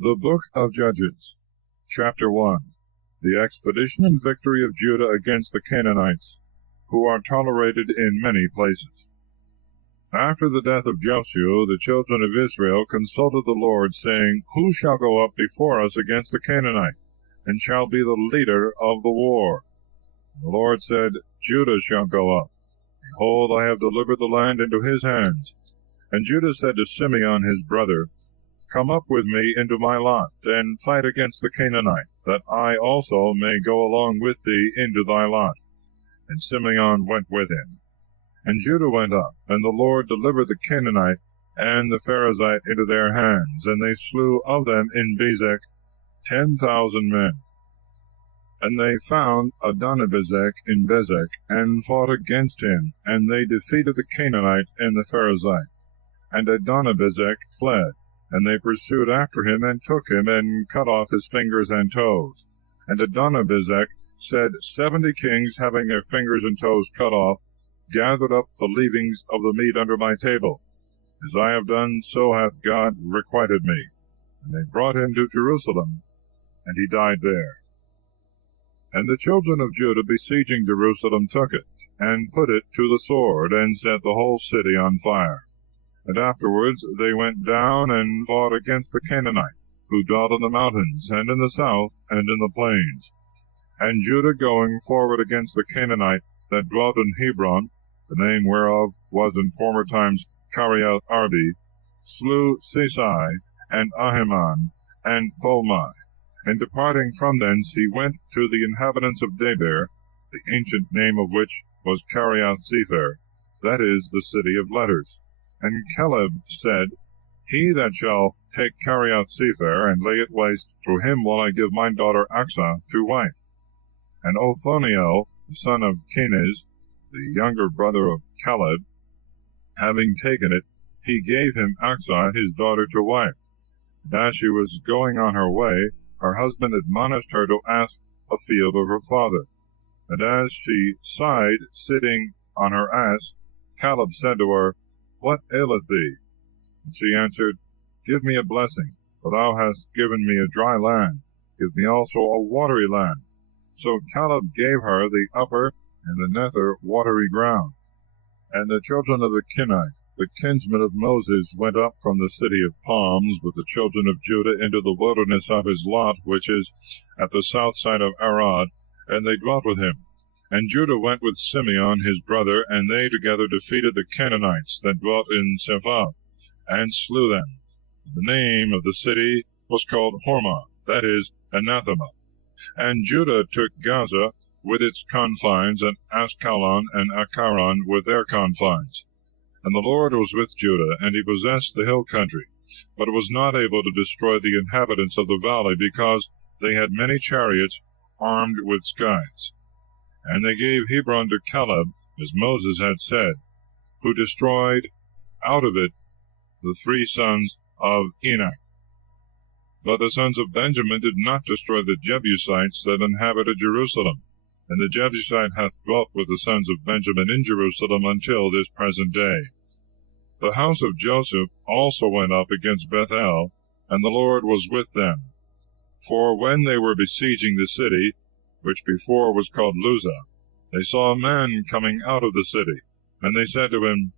The Book of Judges, Chapter 1. The expedition and victory of Judah against the Canaanites, who are tolerated in many places. After the death of Joshua, the children of Israel consulted the Lord, saying, Who shall go up before us against the Canaanite, and shall be the leader of the war? The Lord said, Judah shall go up. Behold, I have delivered the land into his hands. And Judah said to Simeon his brother, Come up with me into my lot, and fight against the Canaanite, that I also may go along with thee into thy lot. And Simeon went with him. And Judah went up, and the Lord delivered the Canaanite and the Perizzite into their hands, and they slew of them in Bezek 10,000 men. And they found Adonibezek in Bezek, and fought against him, and they defeated the Canaanite and the Perizzite. And Adonibezek fled. And they pursued after him, and took him, and cut off his fingers and toes. And Adonibezek said, 70 kings, having their fingers and toes cut off, gathered up the leavings of the meat under my table. As I have done, so hath God requited me. And they brought him to Jerusalem, and he died there. And the children of Judah, besieging Jerusalem, took it, and put it to the sword, and set the whole city on fire. And afterwards they went down and fought against the Canaanite, who dwelt in the mountains, and in the south, and in the plains. And Judah going forward against the Canaanite that dwelt in Hebron, the name whereof was in former times Kiriath Arbi, slew Sisai, and Ahiman, and Tholmai. And departing from thence he went to the inhabitants of Debir, the ancient name of which was Kiriath Sepher, that is, the city of letters. And Caleb said, He that shall take Kiriath Sepher, and lay it waste, to him will I give my daughter Achsah to wife. And Othniel, the son of Kenaz, the younger brother of Caleb, having taken it, he gave him Achsah his daughter to wife. And as she was going on her way, her husband admonished her to ask a field of her father. And as she sighed, sitting on her ass, Caleb said to her, What aileth thee? And she answered, Give me a blessing, for thou hast given me a dry land. Give me also a watery land. So Caleb gave her the upper and the nether watery ground. And the children of the Kenite, the kinsmen of Moses, went up from the city of palms with the children of Judah into the wilderness of his lot, which is at the south side of Arad, and they dwelt with him. And Judah went with Simeon his brother, and they together defeated the Canaanites that dwelt in Sephath, and slew them. The name of the city was called Hormah, that is, Anathema. And Judah took Gaza with its confines, and Ascalon and Acharon with their confines. And the Lord was with Judah, and he possessed the hill country, but was not able to destroy the inhabitants of the valley, because they had many chariots armed with scythes. And they gave Hebron to Caleb, as Moses had said, who destroyed out of it the 3 sons of Enak. But the sons of Benjamin did not destroy the Jebusites that inhabited Jerusalem, and the Jebusite hath dwelt with the sons of Benjamin in Jerusalem until this present day. The house of Joseph also went up against Bethel, and the Lord was with them. For when they were besieging the city, which before was called Luzah, they saw a man coming out of the city, and they said to him,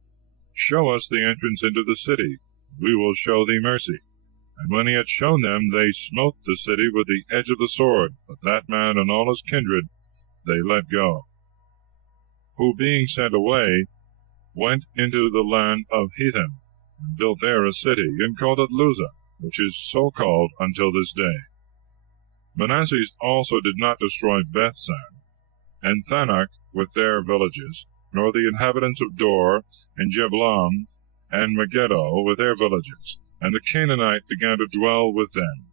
Show us the entrance into the city, we will show thee mercy. And when he had shown them, they smote the city with the edge of the sword, but that man and all his kindred they let go, who being sent away, went into the land of Hetham, and built there a city, and called it Luzah, which is so called until this day. Manasseh also did not destroy Bethsan, and Thanach with their villages, nor the inhabitants of Dor, and Jeblam, and Megiddo with their villages. And the Canaanite began to dwell with them.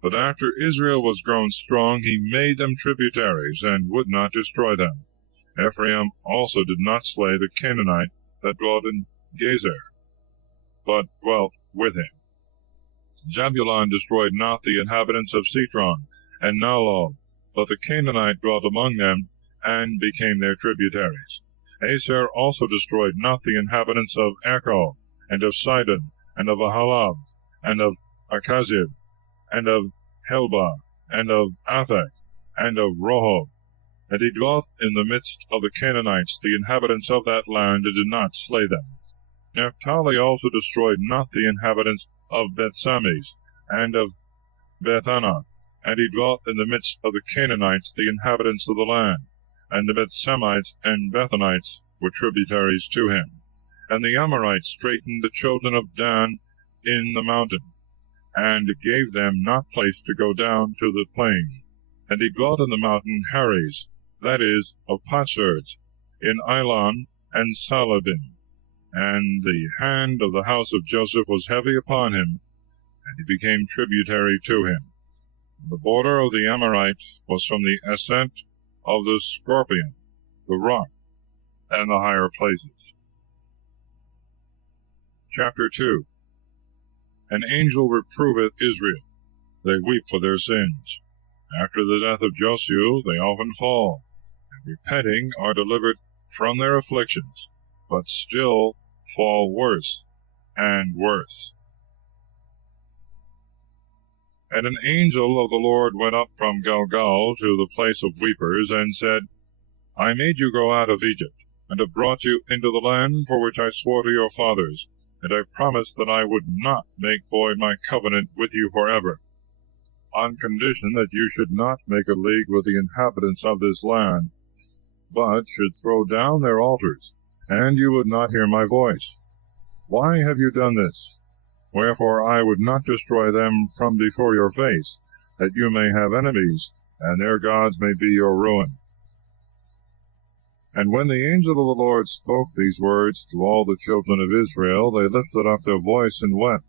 But after Israel was grown strong, he made them tributaries, and would not destroy them. Ephraim also did not slay the Canaanite that dwelt in Gezer, but dwelt with him. Zebulun destroyed not the inhabitants of Citron and Naalol, but the Canaanite dwelt among them, and became their tributaries. Aser also destroyed not the inhabitants of Echo, and of Sidon, and of Ahalab, and of Akazib, and of Helbah, and of Aphek, and of Rehob. And he dwelt in the midst of the Canaanites, the inhabitants of that land, and did not slay them. Naphtali also destroyed not the inhabitants of Bethshemesh, and of Bethanath, and he dwelt in the midst of the Canaanites, the inhabitants of the land, and the Bethshemites and Bethanites were tributaries to him. And the Amorites straitened the children of Dan in the mountain, and gave them not place to go down to the plain. And he dwelt in the mountain Hares, that is, of potsherds, in Ilon and Salabim. And the hand of the house of Joseph was heavy upon him, and he became tributary to him. The border of the Amorite was from the ascent of the Scorpion, the rock, and the higher places. Chapter 2. An angel reproveth Israel. They weep for their sins. After the death of Josiah they often fall, and repenting are delivered from their afflictions, but still fall worse and worse. And an angel of the Lord went up from Gilgal to the place of weepers, and said, I made you go out of Egypt, and have brought you into the land for which I swore to your fathers, and I promised that I would not make void my covenant with you forever, on condition that you should not make a league with the inhabitants of this land, but should throw down their altars, and you would not hear my voice. Why have you done this? Wherefore I would not destroy them from before your face, that you may have enemies, and their gods may be your ruin. And when the angel of the Lord spoke these words to all the children of Israel, they lifted up their voice and wept.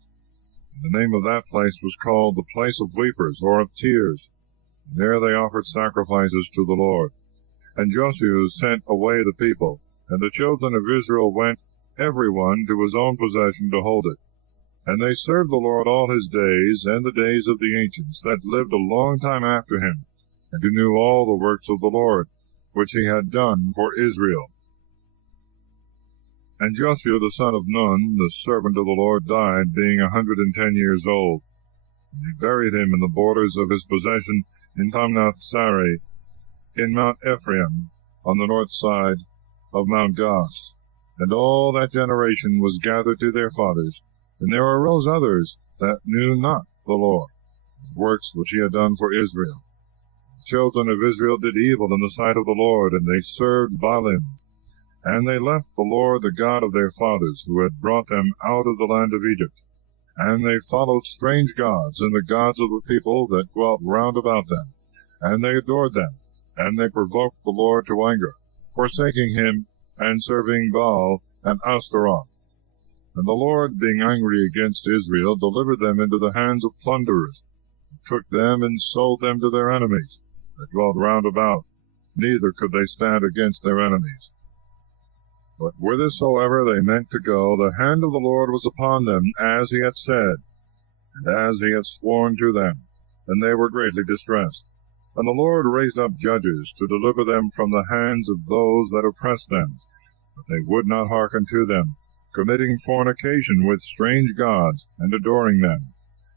And the name of that place was called the place of weepers, or of tears. And there they offered sacrifices to the Lord. And Josiah sent away the people, and the children of Israel went, every one to his own possession, to hold it. And they served the Lord all his days, and the days of the ancients that lived a long time after him, and who knew all the works of the Lord, which he had done for Israel. And Josiah the son of Nun, the servant of the Lord, died, being 110 years old. And they buried him in the borders of his possession in Timnath-Sarah, in Mount Ephraim, on the north side of Mount Gos. And all that generation was gathered to their fathers, and there arose others that knew not the Lord, the works which he had done for Israel. The children of Israel did evil in the sight of the Lord, and they served Baalim. And they left the Lord, the God of their fathers, who had brought them out of the land of Egypt. And they followed strange gods, and the gods of the people that dwelt round about them. And they adored them, and they provoked the Lord to anger, forsaking him, and serving Baal and Ashtaroth. And the Lord, being angry against Israel, delivered them into the hands of plunderers, and took them and sold them to their enemies, that dwelt round about, neither could they stand against their enemies. But whithersoever they meant to go, the hand of the Lord was upon them, as he had said, and as he had sworn to them, and they were greatly distressed. And the Lord raised up judges to deliver them from the hands of those that oppressed them, but they would not hearken to them, committing fornication with strange gods, and adoring them.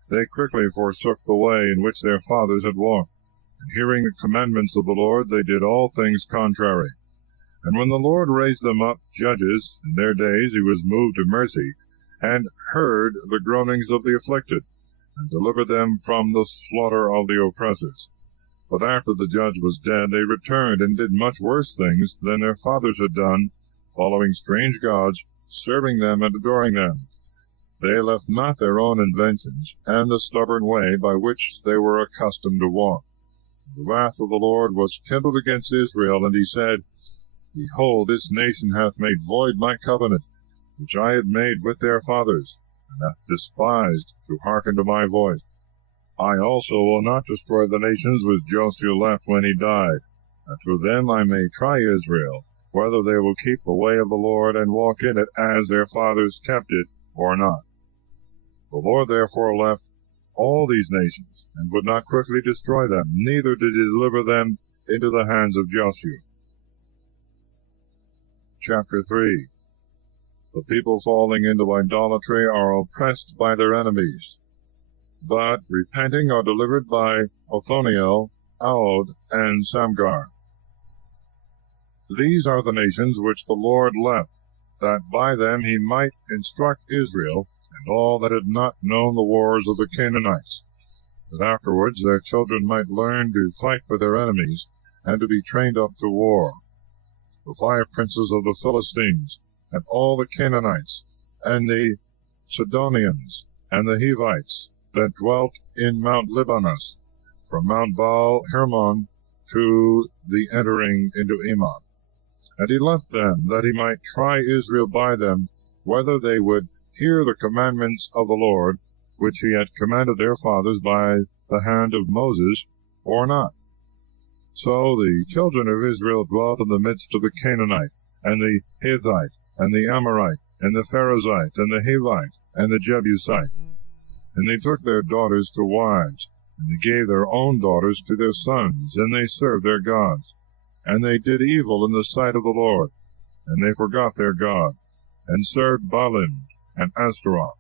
They quickly forsook the way in which their fathers had walked, and hearing the commandments of the Lord, they did all things contrary. And when the Lord raised them up judges in their days, he was moved to mercy, and heard the groanings of the afflicted, and delivered them from the slaughter of the oppressors. But after the judge was dead, they returned and did much worse things than their fathers had done, following strange gods, serving them and adoring them. They left not their own inventions, and the stubborn way by which they were accustomed to walk. The wrath of the Lord was kindled against Israel, and he said, Behold, this nation hath made void my covenant, which I had made with their fathers, and hath despised to hearken to my voice. I also will not destroy the nations which Josiah left when he died, and through them I may try Israel, whether they will keep the way of the Lord, and walk in it as their fathers kept it, or not. The Lord therefore left all these nations, and would not quickly destroy them, neither did he deliver them into the hands of Josiah. Chapter 3. The people falling into idolatry are oppressed by their enemies. but repenting are delivered by Othniel, Aod, and Samgar. These are the nations which the Lord left, that by them he might instruct Israel and all that had not known the wars of the Canaanites, that afterwards their children might learn to fight for their enemies, and to be trained up to war. The 5 princes of the Philistines, and all the Canaanites, and the Sidonians, and the Hivites, that dwelt in Mount Libanus, from Mount Baal Hermon to the entering into Emon. And he left them, that he might try Israel by them, whether they would hear the commandments of the Lord, which he had commanded their fathers by the hand of Moses, or not. So the children of Israel dwelt in the midst of the Canaanite, and the Hittite, and the Amorite, and the Perizzite, and the Hivite, and the Jebusite. And they took their daughters to wives, and they gave their own daughters to their sons, and they served their gods. And they did evil in the sight of the Lord, and they forgot their God, and served Baalim and Ashtaroth.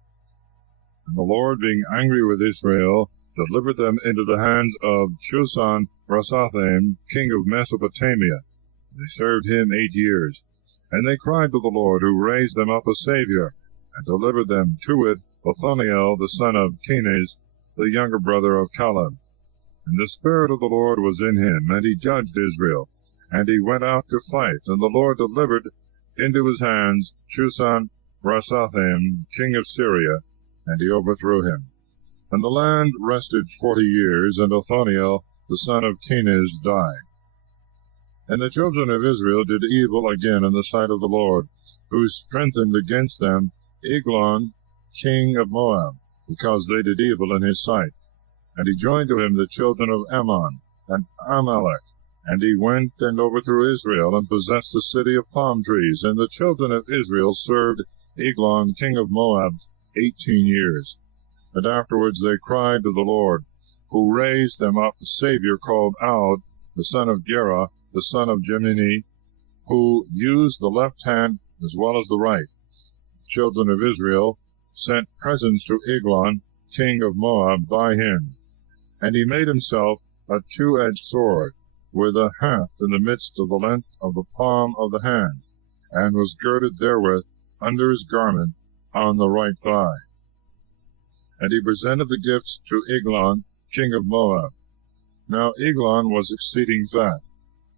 And the Lord, being angry with Israel, delivered them into the hands of Shushan-Rasathaim, king of Mesopotamia. They served him 8 years. And they cried to the Lord, who raised them up a Savior, and delivered them to it, Othniel the son of Kenaz, the younger brother of Caleb. And the Spirit of the Lord was in him, and he judged Israel. And he went out to fight, and the Lord delivered into his hands Shushan-Rasathaim, king of Syria, and he overthrew him. And the land rested 40 years, and Othniel the son of Kenaz died. And the children of Israel did evil again in the sight of the Lord, who strengthened against them Eglon, king of Moab, because they did evil in his sight. And he joined to him the children of Ammon and Amalek. And he went and overthrew Israel, and possessed the city of palm trees. And the children of Israel served Eglon, king of Moab, 18 years. And afterwards they cried to the Lord, who raised them up a Savior called Aod, the son of Gera, the son of Jemini, who used the left hand as well as the right. The children of Israel sent presents to Eglon, king of Moab, by him. And he made himself a 2-edged sword, with a haft in the midst of the length of the palm of the hand, and was girded therewith under his garment on the right thigh. And he presented the gifts to Eglon, king of Moab. Now Eglon was exceeding fat,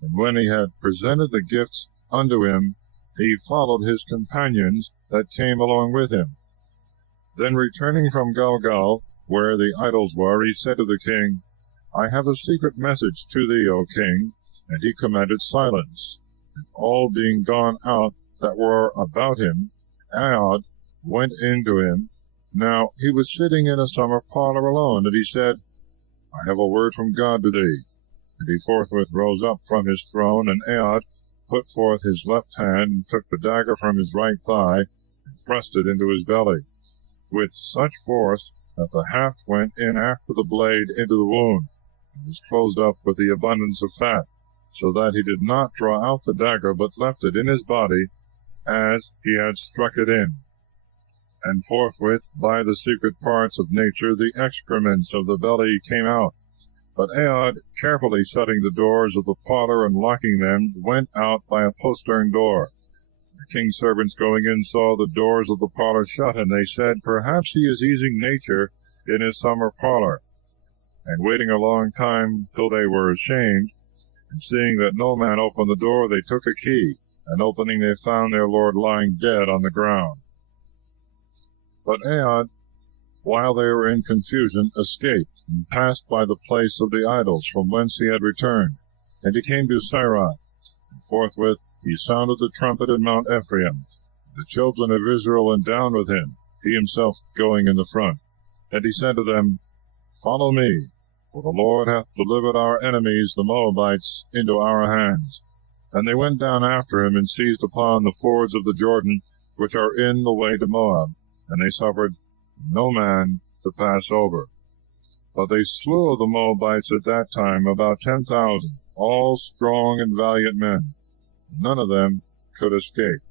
and when he had presented the gifts unto him, he followed his companions that came along with him. Then returning from Gilgal, where the idols were, he said to the king, I have a secret message to thee, O king. And he commanded silence. And all being gone out that were about him, Aod went in to him. Now he was sitting in a summer parlor alone, and he said, I have a word from God to thee. And he forthwith rose up from his throne, and Aod put forth his left hand, and took the dagger from his right thigh, and thrust it into his belly, with such force that the haft went in after the blade into the wound, and was closed up with the abundance of fat, so that he did not draw out the dagger, but left it in his body, as he had struck it in. And forthwith, by the secret parts of nature, the excrements of the belly came out. But Aod, carefully shutting the doors of the parlor and locking them, went out by a postern door. The king's servants going in saw the doors of the parlor shut, and they said, Perhaps he is easing nature in his summer parlor. And waiting a long time till they were ashamed, and seeing that no man opened the door, they took a key, and opening they found their lord lying dead on the ground. But Aod, while they were in confusion, escaped, and passed by the place of the idols, from whence he had returned. And he came to Sirath, and forthwith he sounded the trumpet in Mount Ephraim. The children of Israel went down with him, he himself going in the front. And he said to them, Follow me, for the Lord hath delivered our enemies, the Moabites, into our hands. And they went down after him, and seized upon the fords of the Jordan, which are in the way to Moab, and they suffered no man to pass over. But they slew of the Moabites at that time about 10,000, all strong and valiant men. None of them could escape.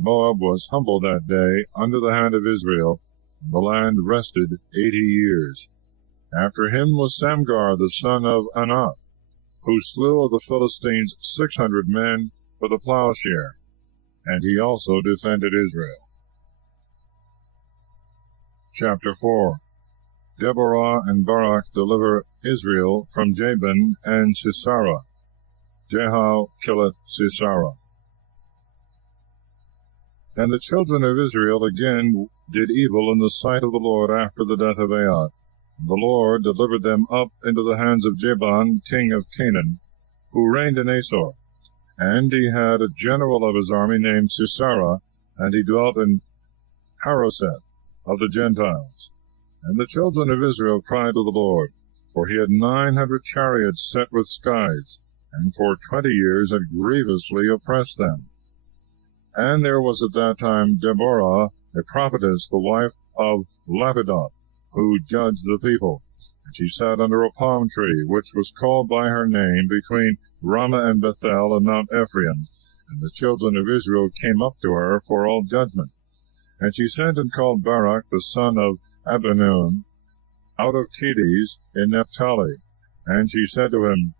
Moab was humbled that day under the hand of Israel, and the land rested 80 years. After him was Samgar the son of Anath, who slew of the Philistines 600 men with a plowshare, and he also defended Israel. Chapter 4. Deborah and Barak deliver Israel from Jabin and Sisera. Jehu killeth Sisera. And the children of Israel again did evil in the sight of the Lord after the death of Ahab. The Lord delivered them up into the hands of Jabin, king of Canaan, who reigned in Asor. And he had a general of his army named Sisera, and he dwelt in Harosheth of the Gentiles. And the children of Israel cried to the Lord, for he had 900 chariots set with scythes, and for 20 years had grievously oppressed them. And there was at that time Deborah, a prophetess, the wife of Lapidoth, who judged the people. And she sat under a palm tree, which was called by her name, between Ramah and Bethel and Mount Ephraim. And the children of Israel came up to her for all judgment. And she sent and called Barak the son of Abinoam out of Kedes in Naphtali. And she said to him,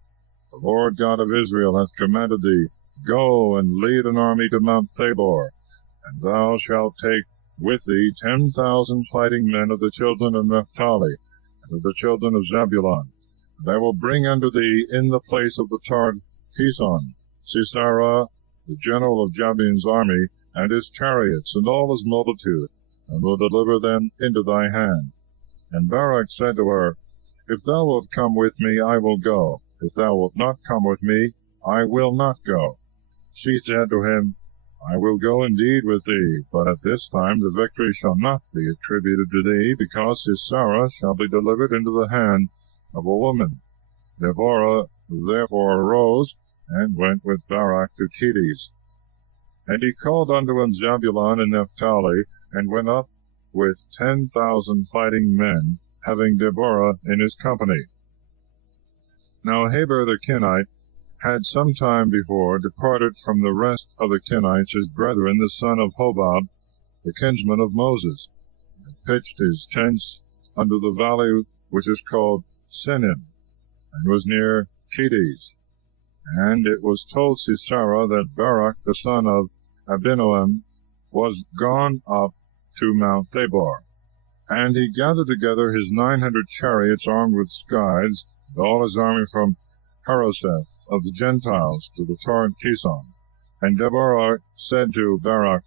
The Lord God of Israel hath commanded thee, Go and lead an army to Mount Tabor, and thou shalt take with thee 10,000 fighting men of the children of Naphtali, and of the children of Zebulun. And I will bring unto thee in the place of the Tard Kison, Sisera, the general of Jabin's army, and his chariots, and all his multitude, and will deliver them into thy hand. And Barak said to her, If thou wilt come with me, I will go. If thou wilt not come with me, I will not go. She said to him, I will go indeed with thee, but at this time the victory shall not be attributed to thee, because Sisera shall be delivered into the hand of a woman. Deborah therefore arose, and went with Barak to Kedes. And he called unto him Zebulun and Naphtali, and went up with 10,000 fighting men, having Deborah in his company. Now Heber the Kenite had some time before departed from the rest of the Kenites, his brethren, the son of Hobab, the kinsman of Moses, and pitched his tents under the valley which is called Sinim, and was near Kedes. And it was told Sisera that Barak the son of Abinoam was gone up to Mount Tabor. And he gathered together his 900 chariots armed with scythes, and all his army from Harosheth of the Gentiles to the Tard Kison. And Deborah said to Barak,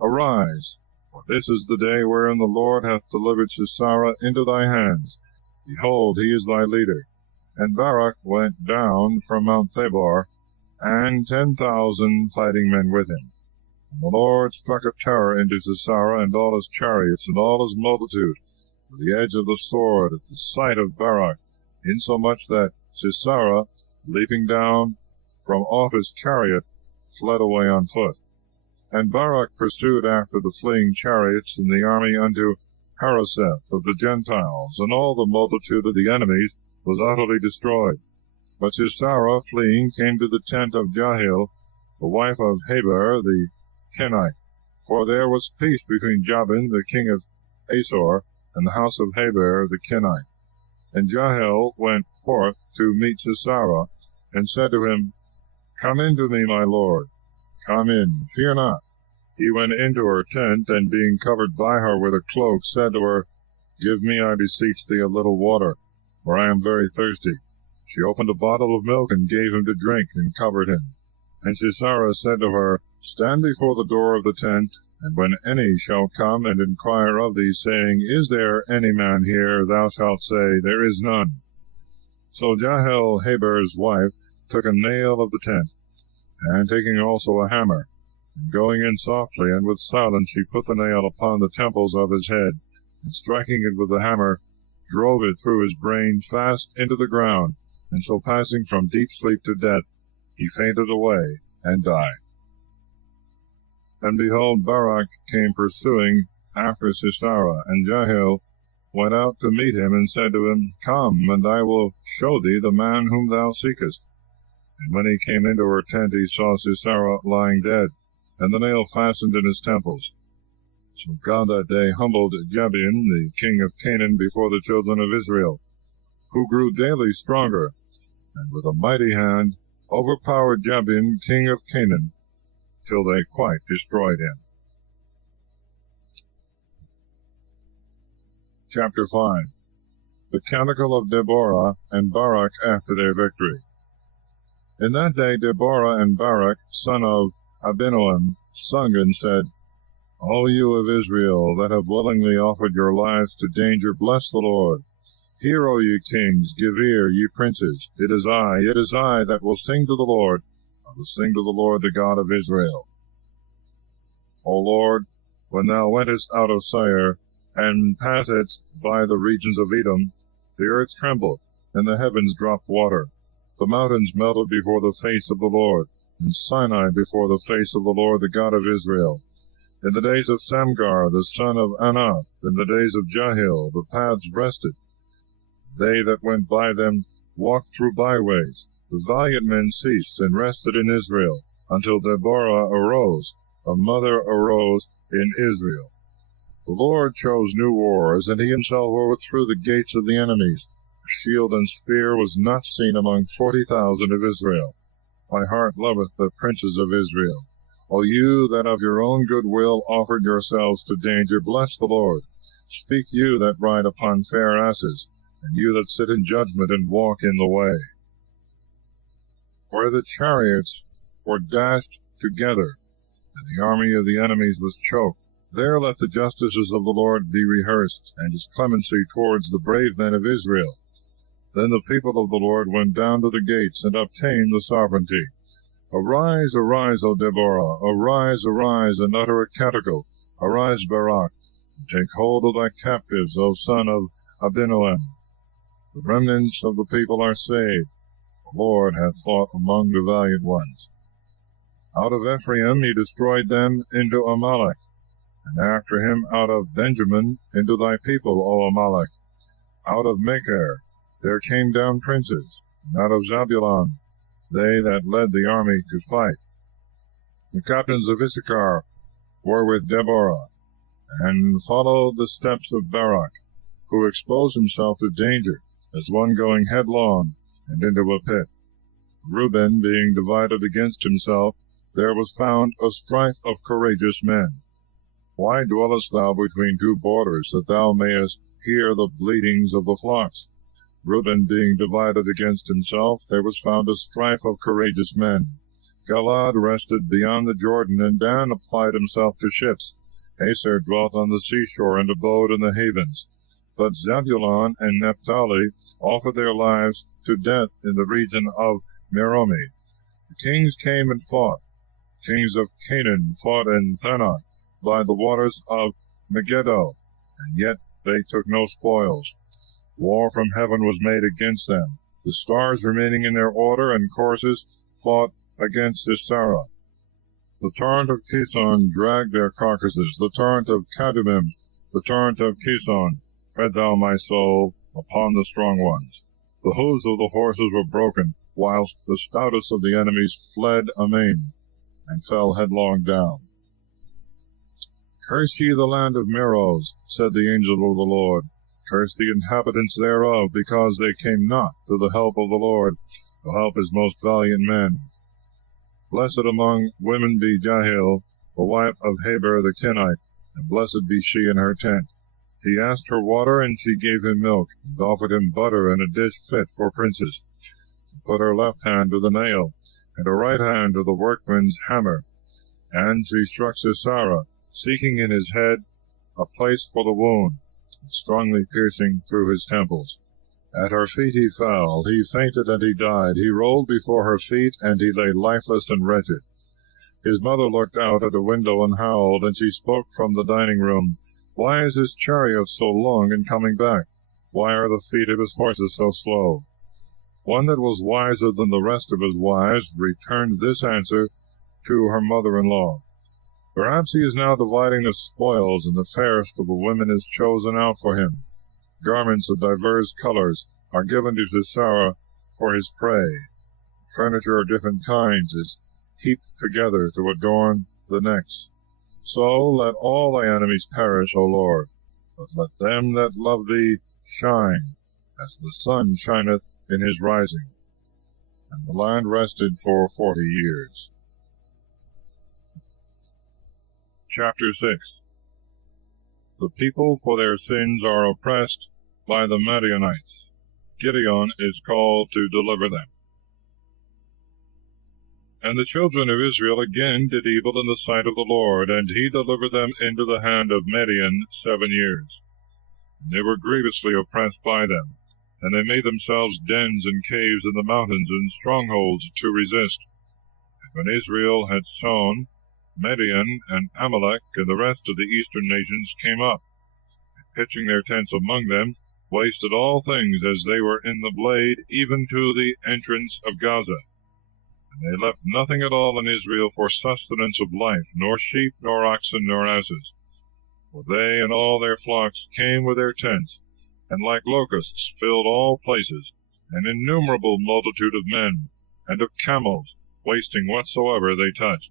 Arise, for this is the day wherein the Lord hath delivered Sisera into thy hands. Behold, he is thy leader. And Barak went down from Mount Tabor, and 10,000 fighting men with him. And the Lord struck a terror into Sisera and all his chariots and all his multitude with the edge of the sword at the sight of Barak, insomuch that Sisera, leaping down from off his chariot, fled away on foot. And Barak pursued after the fleeing chariots and the army unto Harosheth of the Gentiles, and all the multitude of the enemies was utterly destroyed. But Sisera, fleeing, came to the tent of Jael, the wife of Heber the Kenite. For there was peace between Jabin the king of Asor and the house of Heber the Kenite. And Jael went forth to meet Sisera, and said to him, Come in to me, my lord. Come in, fear not. He went into her tent, and being covered by her with a cloak, said to her, Give me, I beseech thee, a little water, for I am very thirsty. She opened a bottle of milk, and gave him to drink, and covered him. And Sisera said to her, Stand before the door of the tent, and when any shall come and inquire of thee, saying, Is there any man here? Thou shalt say, There is none. So Jael, Heber's wife, took a nail of the tent, and taking also a hammer, and going in softly and with silence, she put the nail upon the temples of his head, and striking it with the hammer, drove it through his brain fast into the ground, and so passing from deep sleep to death, he fainted away and died. And behold, Barak came pursuing after Sisera, and Jael went out to meet him, and said to him, Come, and I will show thee the man whom thou seekest. And when he came into her tent, he saw Sisera lying dead, and the nail fastened in his temples. So God that day humbled Jabin, the king of Canaan, before the children of Israel, who grew daily stronger, and with a mighty hand overpowered Jabin, king of Canaan, till they quite destroyed him. Chapter 5. The Canticle of Deborah and Barak after their victory. In that day Deborah and Barak, son of Abinoam, sung and said, O you of Israel, that have willingly offered your lives to danger, bless the Lord. Hear, O ye kings, give ear, ye princes. It is I that will sing to the Lord. I will sing to the Lord, the God of Israel. O Lord, when thou wentest out of Seir, and passedst by the regions of Edom, the earth trembled, and the heavens dropped water. The mountains melted before the face of the Lord, and Sinai before the face of the Lord, the God of Israel. In the days of Samgar, the son of Anath, in the days of Jahil, the paths rested. They that went by them walked through byways. The valiant men ceased and rested in Israel, until Deborah arose, a mother arose in Israel. The Lord chose new wars, and he himself overthrew the gates of the enemies. Shield and spear was not seen among 40,000 of Israel. My heart loveth the princes of Israel. O you that of your own good will offered yourselves to danger, bless the Lord. Speak you that ride upon fair asses, and you that sit in judgment and walk in the way. Where the chariots were dashed together, and the army of the enemies was choked, there let the justices of the Lord be rehearsed, and his clemency towards the brave men of Israel. Then the people of the Lord went down to the gates, and obtained the sovereignty. Arise, arise, O Deborah, arise, arise, and utter a canticle. Arise, Barak, and take hold of thy captives, O son of Abinoam. The remnants of the people are saved. The Lord hath fought among the valiant ones. Out of Ephraim he destroyed them into Amalek, and after him out of Benjamin into thy people, O Amalek. Out of Machir there came down princes, and out of Zabulon they that led the army to fight. The captains of Issachar were with Deborah, and followed the steps of Barak, who exposed himself to danger, as one going headlong and into a pit. Reuben being divided against himself, there was found a strife of courageous men. Why dwellest thou between two borders, that thou mayest hear the bleatings of the flocks? Reuben being divided against himself, there was found a strife of courageous men. Galaad rested beyond the Jordan, and Dan applied himself to ships. Aser dwelt on the seashore, and abode in the havens. But Zebulun and Naphtali offered their lives to death in the region of Meromi. The kings came and fought. Kings of Canaan fought in Thanach by the waters of Megiddo, and yet they took no spoils. War from heaven was made against them. The stars remaining in their order and courses fought against Sisera. The torrent of Kison dragged their carcasses, the torrent of Kadumim, the torrent of Kison. Tread thou, my soul, upon the strong ones. The hooves of the horses were broken, whilst the stoutest of the enemies fled amain, and fell headlong down. Curse ye the land of Meroz, said the angel of the Lord. Curse the inhabitants thereof, because they came not to the help of the Lord, to help his most valiant men. Blessed among women be Jahil, the wife of Heber the Kenite, and blessed be she in her tent. He asked her water, and she gave him milk, and offered him butter in a dish fit for princes. She put her left hand to the nail, and her right hand to the workman's hammer. And she struck Sisera, seeking in his head a place for the wound, strongly piercing through his temples. At her feet he fell, he fainted and he died. He rolled before her feet, and he lay lifeless and wretched. His mother looked out at a window and howled, and she spoke from the dining room. Why is his chariot so long in coming back? Why are the feet of his horses so slow? One that was wiser than the rest of his wives returned this answer to her mother-in-law. Perhaps he is now dividing the spoils, and the fairest of the women is chosen out for him. Garments of divers colors are given to Sisera for his prey. Furniture of different kinds is heaped together to adorn the necks. So let all thy enemies perish, O Lord, but let them that love thee shine, as the sun shineth in his rising. And the land rested for 40 years. Chapter 6. The people for their sins are oppressed by the Midianites. Gideon is called to deliver them. And the children of Israel again did evil in the sight of the Lord, and he delivered them into the hand of Midian 7 years. And they were grievously oppressed by them, and they made themselves dens and caves in the mountains and strongholds to resist. And when Israel had sown, Midian and Amalek and the rest of the eastern nations came up, and pitching their tents among them, wasted all things as they were in the blade, even to the entrance of Gaza. And they left nothing at all in Israel for sustenance of life, nor sheep, nor oxen, nor asses. For they and all their flocks came with their tents, and like locusts filled all places, an innumerable multitude of men, and of camels, wasting whatsoever they touched.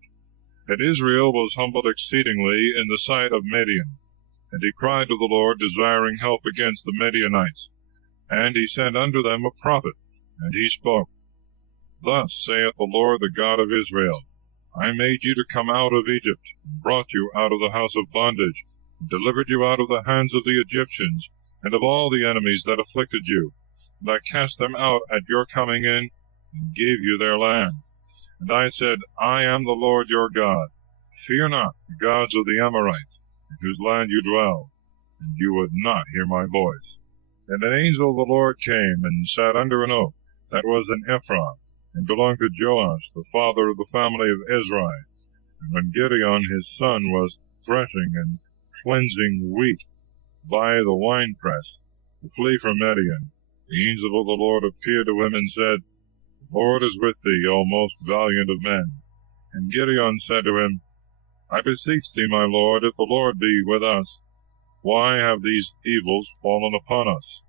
And Israel was humbled exceedingly in the sight of Midian. And he cried to the Lord, desiring help against the Midianites. And he sent unto them a prophet, and he spoke, Thus saith the Lord, the God of Israel, I made you to come out of Egypt, and brought you out of the house of bondage, and delivered you out of the hands of the Egyptians, and of all the enemies that afflicted you. And I cast them out at your coming in, and gave you their land. And I said, I am the Lord your God. Fear not the gods of the Amorites, in whose land you dwell. And you would not hear my voice. And an angel of the Lord came, and sat under an oak that was in Ephraim, and belonged to Joash, the father of the family of Israel. And when Gideon his son was threshing and cleansing wheat by the winepress, to flee from Midian, the angel of the Lord appeared to him and said, The Lord is with thee, O most valiant of men. And Gideon said to him, I beseech thee, my Lord, if the Lord be with us, why have these evils fallen upon us?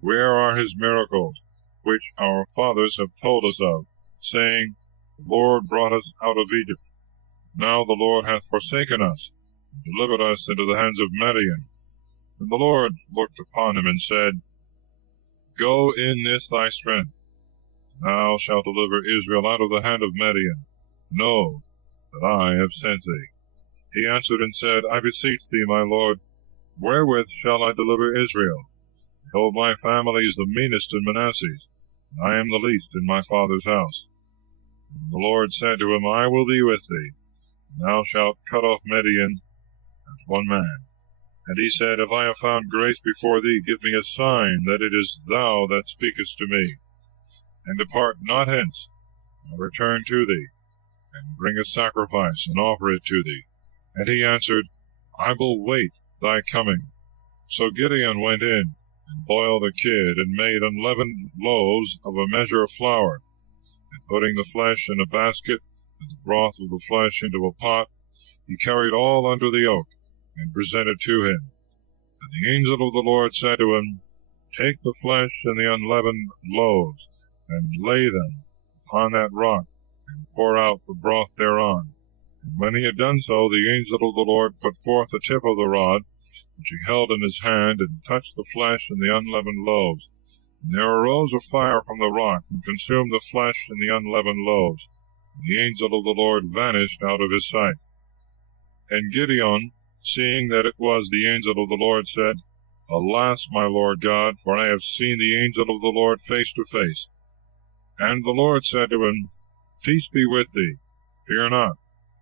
Where are his miracles, which our fathers have told us of, saying, The Lord brought us out of Egypt. Now the Lord hath forsaken us, and delivered us into the hands of Midian. And the Lord looked upon him and said, Go in this thy strength. Thou shalt deliver Israel out of the hand of Midian. Know that I have sent thee. He answered and said, I beseech thee, my Lord, wherewith shall I deliver Israel? Behold, my family is the meanest in Manasseh, and I am the least in my father's house. And the Lord said to him, I will be with thee, and thou shalt cut off Midian as one man. And he said, If I have found grace before thee, give me a sign that it is thou that speakest to me. And depart not hence, but return to thee, and bring a sacrifice, and offer it to thee. And he answered, I will wait thy coming. So Gideon went in, and boiled a kid, and made unleavened loaves of a measure of flour. And putting the flesh in a basket, and the broth of the flesh into a pot, he carried all unto the oak, and presented to him. And the angel of the Lord said to him, Take the flesh and the unleavened loaves, and lay them upon that rock, and pour out the broth thereon. And when he had done so, the angel of the Lord put forth the tip of the rod, which he held in his hand, and touched the flesh and the unleavened loaves. And there arose a fire from the rock, and consumed the flesh and the unleavened loaves. And the angel of the Lord vanished out of his sight. And Gideon, seeing that it was the angel of the Lord, said, Alas, my Lord God, for I have seen the angel of the Lord face to face. And the Lord said to him, Peace be with thee, fear not,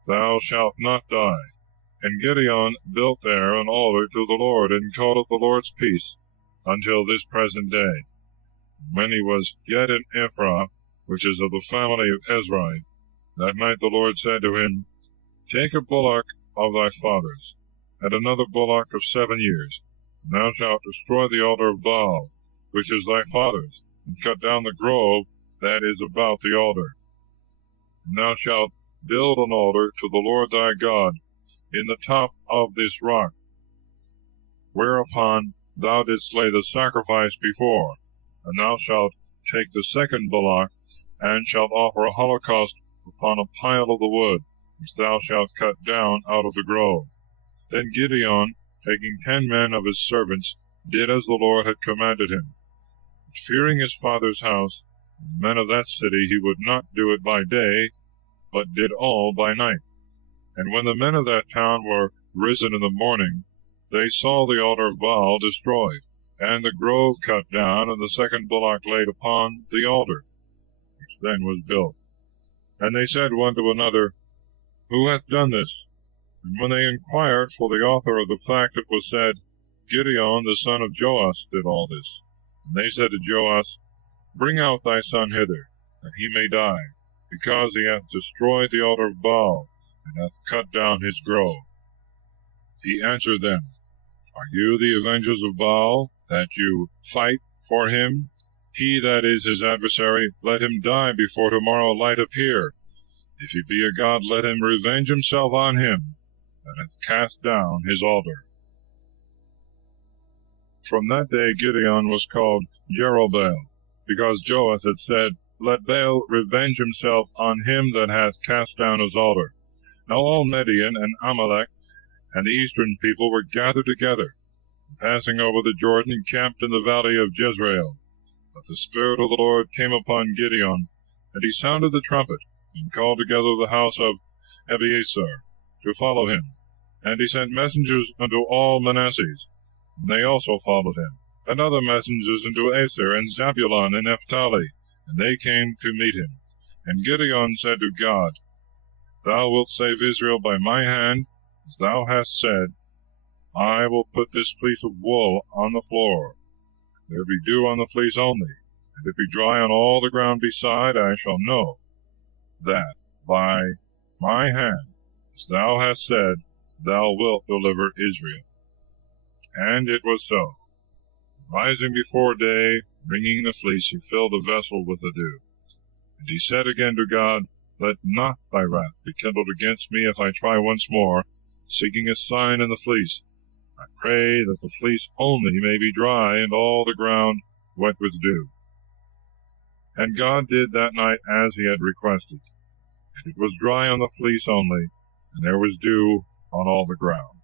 thou shalt not die. And Gideon built there an altar to the Lord, and called it the Lord's Peace, until this present day. And when he was yet in Ephraim, which is of the family of Israel, that night the Lord said to him, Take a bullock of thy fathers, and another bullock of 7 years, and thou shalt destroy the altar of Baal, which is thy father's, and cut down the grove that is about the altar. And thou shalt build an altar to the Lord thy God in the top of this rock, whereupon thou didst lay the sacrifice before. And thou shalt take the second bullock, and shalt offer a holocaust upon a pile of the wood, which thou shalt cut down out of the grove. Then Gideon, taking 10 men of his servants, did as the Lord had commanded him. But fearing his father's house, and the men of that city, he would not do it by day, but did all by night. And when the men of that town were risen in the morning, they saw the altar of Baal destroyed, and the grove cut down, and the second bullock laid upon the altar, which then was built. And they said one to another, Who hath done this? And when they inquired for the author of the fact, it was said, Gideon the son of Joash did all this. And they said to Joash, Bring out thy son hither, that he may die, because he hath destroyed the altar of Baal, and hath cut down his grove. He answered them, Are you the avengers of Baal, that you fight for him? He that is his adversary, let him die before tomorrow light appear. If he be a god, let him revenge himself on him that hath cast down his altar. From that day Gideon was called Jerubbaal, because Joash had said, Let Baal revenge himself on him that hath cast down his altar. Now all Midian and Amalek and the eastern people were gathered together, and passing over the Jordan, encamped in the valley of Jezreel. But the Spirit of the Lord came upon Gideon, and he sounded the trumpet, and called together the house of Abiezer to follow him. And he sent messengers unto all Manasseh, and they also followed him, and other messengers unto Aser and Zabulon and Naphtali, and they came to meet him. And Gideon said to God, Thou wilt save Israel by my hand, as thou hast said, I will put this fleece of wool on the floor. If there be dew on the fleece only, and it be dry on all the ground beside, I shall know that by my hand, as thou hast said, thou wilt deliver Israel. And it was so. Rising before day, bringing the fleece, he filled the vessel with the dew. And he said again to God, Let not thy wrath be kindled against me if I try once more, seeking a sign in the fleece. I pray that the fleece only may be dry, and all the ground wet with dew. And God did that night as he had requested. And it was dry on the fleece only, and there was dew on all the ground.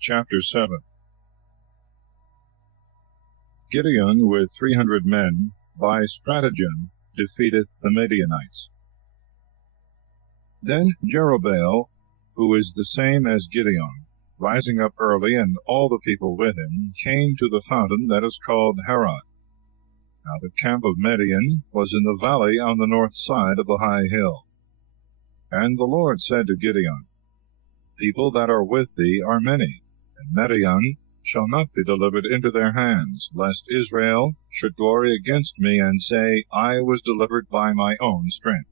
Chapter 7. Gideon with 300 men by stratagem defeateth the Midianites. Then Jerubbaal, who is the same as Gideon, rising up early, and all the people with him, came to the fountain that is called Harod. Now the camp of Midian was in the valley on the north side of the high hill. And the Lord said to Gideon, People that are with thee are many, and Midian shall not be delivered into their hands, lest Israel should glory against me, and say, I was delivered by my own strength.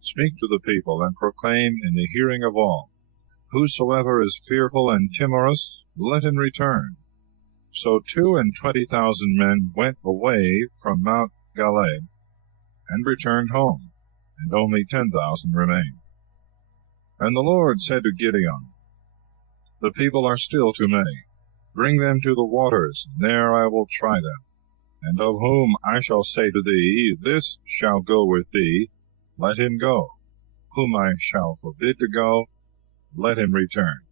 Speak to the people, and proclaim in the hearing of all, Whosoever is fearful and timorous, let him return. So 22,000 men went away from Mount Galad, and returned home, and only 10,000 remained. And the Lord said to Gideon, The people are still too many. Bring them to the waters, and there I will try them. And of whom I shall say to thee, This shall go with thee, let him go. Whom I shall forbid to go, let him return.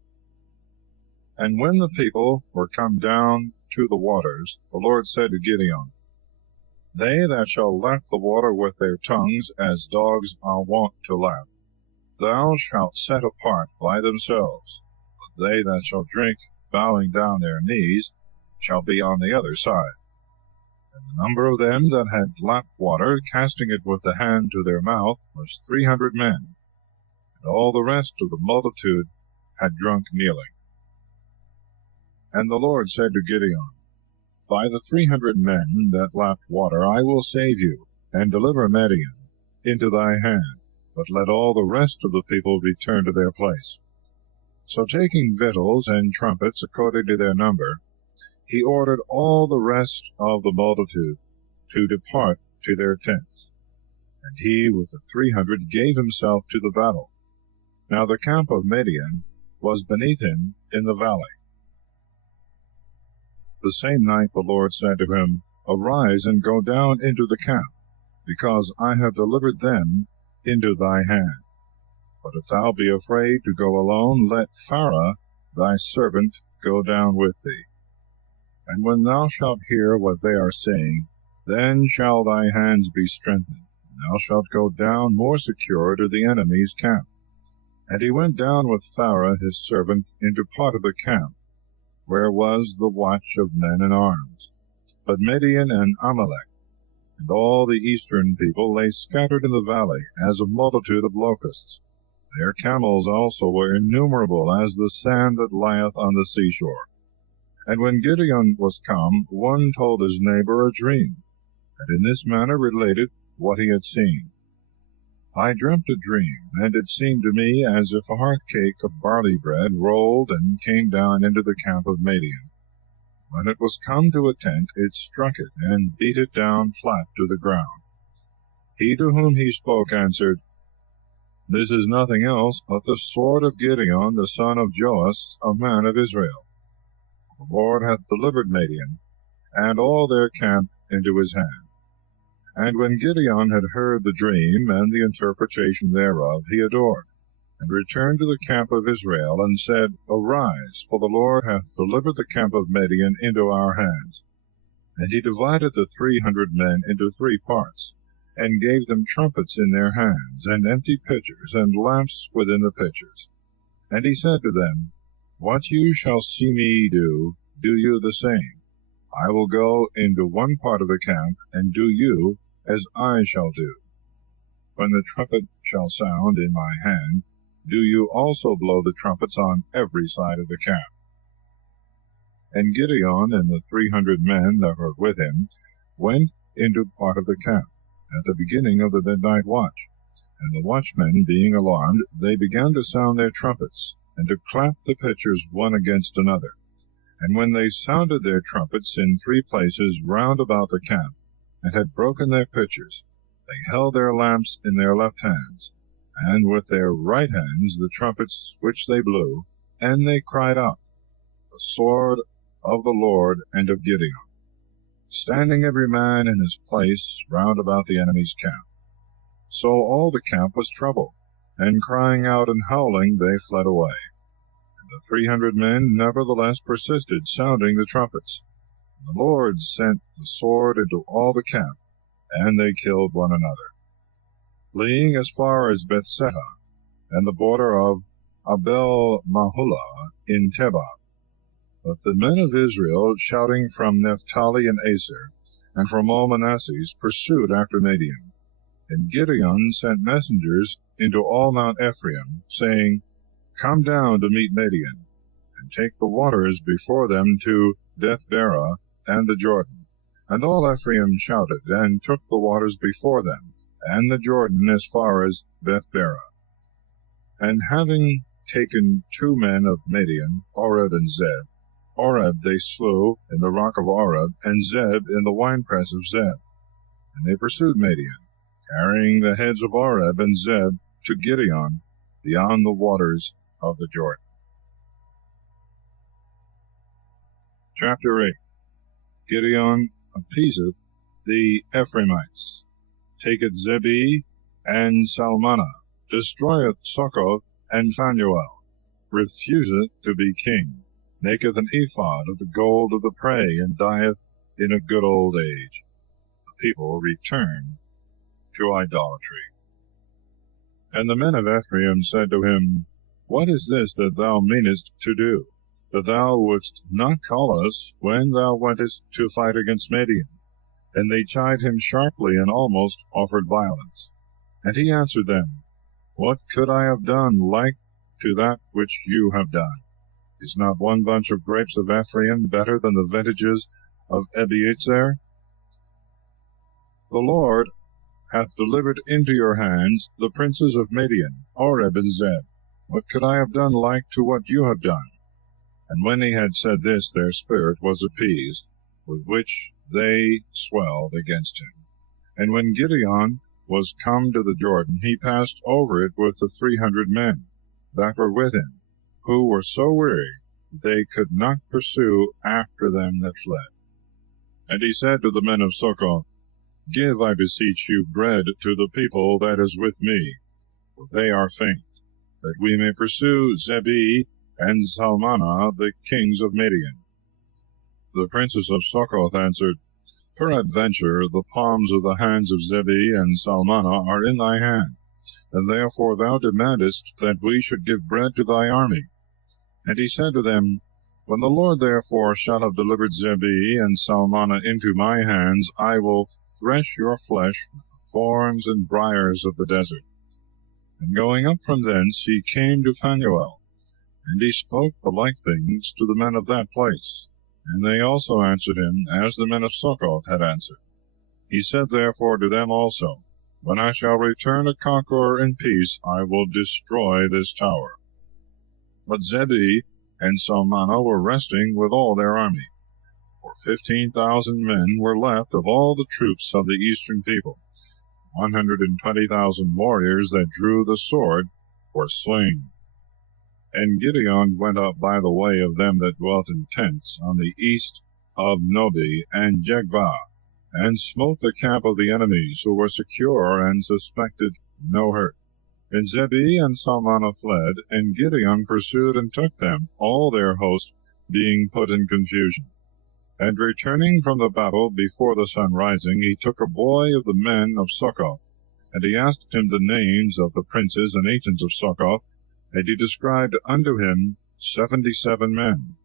And when the people were come down to the waters, the Lord said to Gideon, They that shall lap the water with their tongues, as dogs are wont to lap, thou shalt set apart by themselves. But they that shall drink, bowing down their knees, shall be on the other side. And the number of them that had lapped water, casting it with the hand to their mouth, was 300 men. And all the rest of the multitude had drunk kneeling. And the Lord said to Gideon, By the 300 men that lapped water I will save you, and deliver Midian into thy hand, but let all the rest of the people return to their place. So taking victuals and trumpets according to their number, he ordered all the rest of the multitude to depart to their tents. And he with the 300 gave himself to the battle. Now the camp of Midian was beneath him in the valley. The same night the Lord said to him, Arise and go down into the camp, because I have delivered them into thy hand. But if thou be afraid to go alone, let Pharaoh thy servant go down with thee. And when thou shalt hear what they are saying, then shall thy hands be strengthened, and thou shalt go down more secure to the enemy's camp. And he went down with Pharaoh his servant into part of the camp, where was the watch of men in arms. But Midian and Amalek, and all the eastern people, lay scattered in the valley, as a multitude of locusts. Their camels also were innumerable as the sand that lieth on the seashore. And when Gideon was come, one told his neighbor a dream, and in this manner related what he had seen. I dreamt a dream, and it seemed to me as if a hearth cake of barley bread rolled and came down into the camp of Midian. When it was come to a tent, it struck it, and beat it down flat to the ground. He to whom he spoke answered, This is nothing else but the sword of Gideon the son of Joash, a man of Israel. The Lord hath delivered Midian, and all their camp into his hand. And when Gideon had heard the dream and the interpretation thereof, he adored, and returned to the camp of Israel, and said, Arise, for the Lord hath delivered the camp of Midian into our hands. And he divided the 300 men into 3 parts, and gave them trumpets in their hands, and empty pitchers, and lamps within the pitchers. And he said to them, What you shall see me do, do you the same. I will go into one part of the camp, and do you as I shall do. When the trumpet shall sound in my hand, do you also blow the trumpets on every side of the camp. And Gideon and the 300 men that were with him went into part of the camp at the beginning of the midnight watch. And the watchmen being alarmed, they began to sound their trumpets, and to clap the pitchers one against another. And when they sounded their trumpets in 3 places round about the camp, and had broken their pitchers, they held their lamps in their left hands, and with their right hands the trumpets which they blew, and they cried out, The sword of the Lord and of Gideon, standing every man in his place round about the enemy's camp. So all the camp was troubled, and crying out and howling they fled away. And the 300 men nevertheless persisted, sounding the trumpets. The Lord sent the sword into all the camp, and they killed one another, fleeing as far as Bethseta, and the border of Abel-Mahulah in Tebath. But the men of Israel, shouting from Naphtali and Aser, and from all Manasseh, pursued after Midian. And Gideon sent messengers into all Mount Ephraim, saying, Come down to meet Midian, and take the waters before them to Bethbara and the Jordan. And all Ephraim shouted, and took the waters before them, and the Jordan as far as Bethbara. And having taken 2 men of Midian, Oreb and Zeb, Oreb they slew in the rock of Oreb, and Zeb in the winepress of Zeb. And they pursued Midian, carrying the heads of Oreb and Zeb to Gideon beyond the waters of the Jordan. Chapter 8. Gideon appeaseth the Ephraimites, taketh Zebah and Salmanah, destroyeth Succoth and Phanuel, refuseth to be king, maketh an ephod of the gold of the prey, and dieth in a good old age. The people return to idolatry. And the men of Ephraim said to him, What is this that thou meanest to do, that thou wouldst not call us when thou wentest to fight against Midian? And they chid him sharply, and almost offered violence. And he answered them, What could I have done like to that which you have done? Is not one bunch of grapes of Ephraim better than the vintages of Ebiezer? The Lord hath delivered into your hands the princes of Midian, Oreb and Zeb. What could I have done like to what you have done? And when he had said this, their spirit was appeased, with which they swelled against him. And when Gideon was come to the Jordan, he passed over it with the 300 men that were with him, who were so weary they could not pursue after them that fled. And he said to the men of Succoth, Give, I beseech you, bread to the people that is with me, for they are faint. that we may pursue Zebi and Zalmunna, the kings of Midian. The princes of Succoth answered, Peradventure the palms of the hands of Zebi and Zalmunna are in thy hand, and therefore thou demandest that we should give bread to thy army. And he said to them, When the Lord therefore shall have delivered Zebi and Zalmunna into my hands, I will thresh your flesh with the thorns and briars of the desert. And going up from thence he came to Phanuel, and he spoke the like things to the men of that place. And they also answered him, as the men of Succoth had answered. He said therefore to them also, When I shall return a conqueror in peace, I will destroy this tower. But Zebi and Zalmunna were resting with all their army, for 15,000 men were left of all the troops of the eastern people. 120,000 warriors that drew the sword were slain. And Gideon went up by the way of them that dwelt in tents on the east of Nobi and Jegvah, and smote the camp of the enemies, who were secure and suspected no hurt. And Zebi and Zalmunna fled, and Gideon pursued and took them, all their host being put in confusion. And returning from the battle before the sun rising, he took a boy of the men of Succoth, and he asked him the names of the princes and agents of Succoth, and he described unto him 77 men.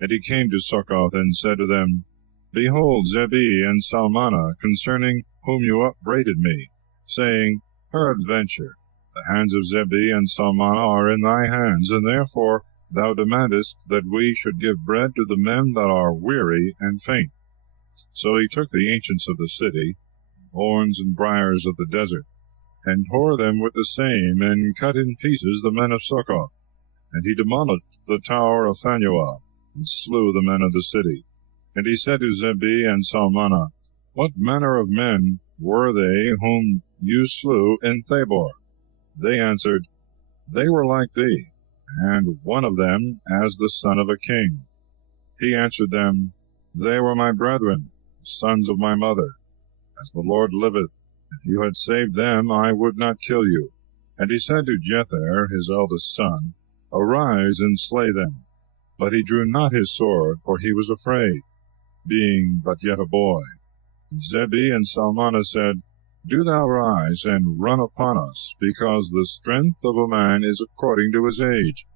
And he came to Succoth, and said to them, Behold Zebi and Zalmunna, concerning whom you upbraided me, saying, Peradventure the hands of Zebi and Zalmunna are in thy hands, and therefore thou demandest that we should give bread to the men that are weary and faint. So he took the ancients of the city, thorns and briars of the desert, and tore them with the same, and cut in pieces the men of Succoth. And he demolished the tower of Phanuel, and slew the men of the city. And he said to Zebi and Zalmunna, What manner of men were they whom you slew in Thabor? They answered, They were like thee, and one of them as the son of a king. He answered them, They were my brethren, sons of my mother. As the Lord liveth, if you had saved them, I would not kill you. And he said to Jether, his eldest son, Arise and slay them. But he drew not his sword, for he was afraid, being but yet a boy. And Zebi and Zalmunna said, Do thou rise and run upon us, because the strength of a man is according to his age.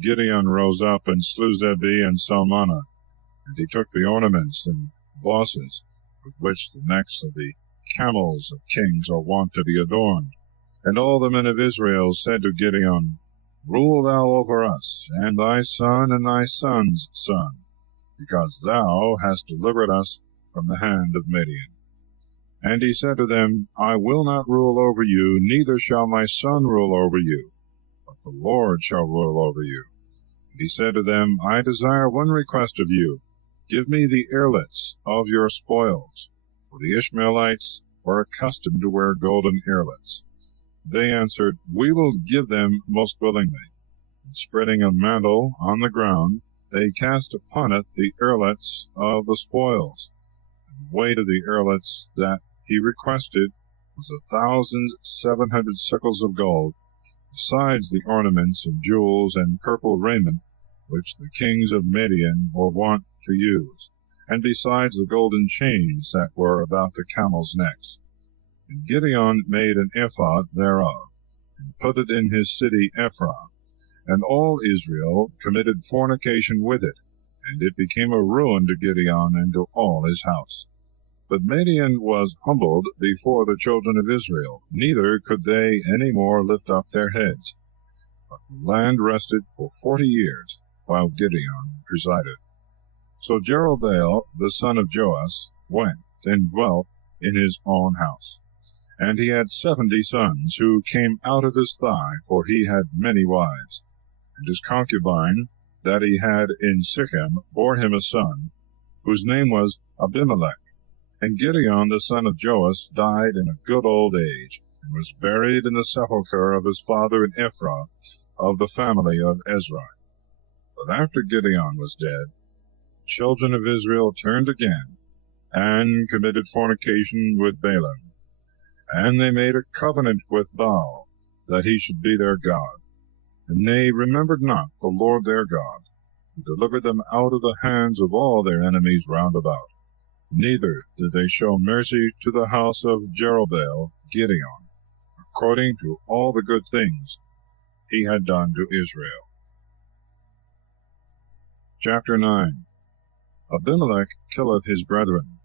Gideon rose up and slew Zebi and Zalmunna, and he took the ornaments and bosses with which the necks of the camels of kings are wont to be adorned. And all the men of Israel said to Gideon, Rule thou over us, and thy son and thy son's son, because thou hast delivered us from the hand of Midian. And he said to them, I will not rule over you, neither shall my son rule over you, but the Lord shall rule over you. And he said to them, I desire one request of you. Give me the earlets of your spoils. For the Ishmaelites were accustomed to wear golden earlets. They answered, We will give them most willingly. And spreading a mantle on the ground, they cast upon it the earlets of the spoils. And the weight of the earlets that he requested was 1,700 shekels of gold, besides the ornaments and jewels and purple raiment which the kings of Midian were wont to use, and besides the golden chains that were about the camels' necks. And Gideon made an ephod thereof, and put it in his city Ephron. And all Israel committed fornication with it, and it became a ruin to Gideon and to all his house. But Midian was humbled before the children of Israel, neither could they any more lift up their heads. But the land rested for 40 years, while Gideon presided. So Jerubbaal the son of Joash went and dwelt in his own house. And he had 70 sons, who came out of his thigh, for he had many wives. And his concubine that he had in Shechem bore him a son, whose name was Abimelech. And Gideon the son of Joash died in a good old age, and was buried in the sepulchre of his father in Ephraim, of the family of Ezra. But after Gideon was dead, the children of Israel turned again, and committed fornication with Balaam. And they made a covenant with Baal, that he should be their God. And they remembered not the Lord their God, who delivered them out of the hands of all their enemies round about. Neither did they show mercy to the house of Jerubbaal Gideon, according to all the good things he had done to Israel. Chapter 9. Abimelech killeth his brethren.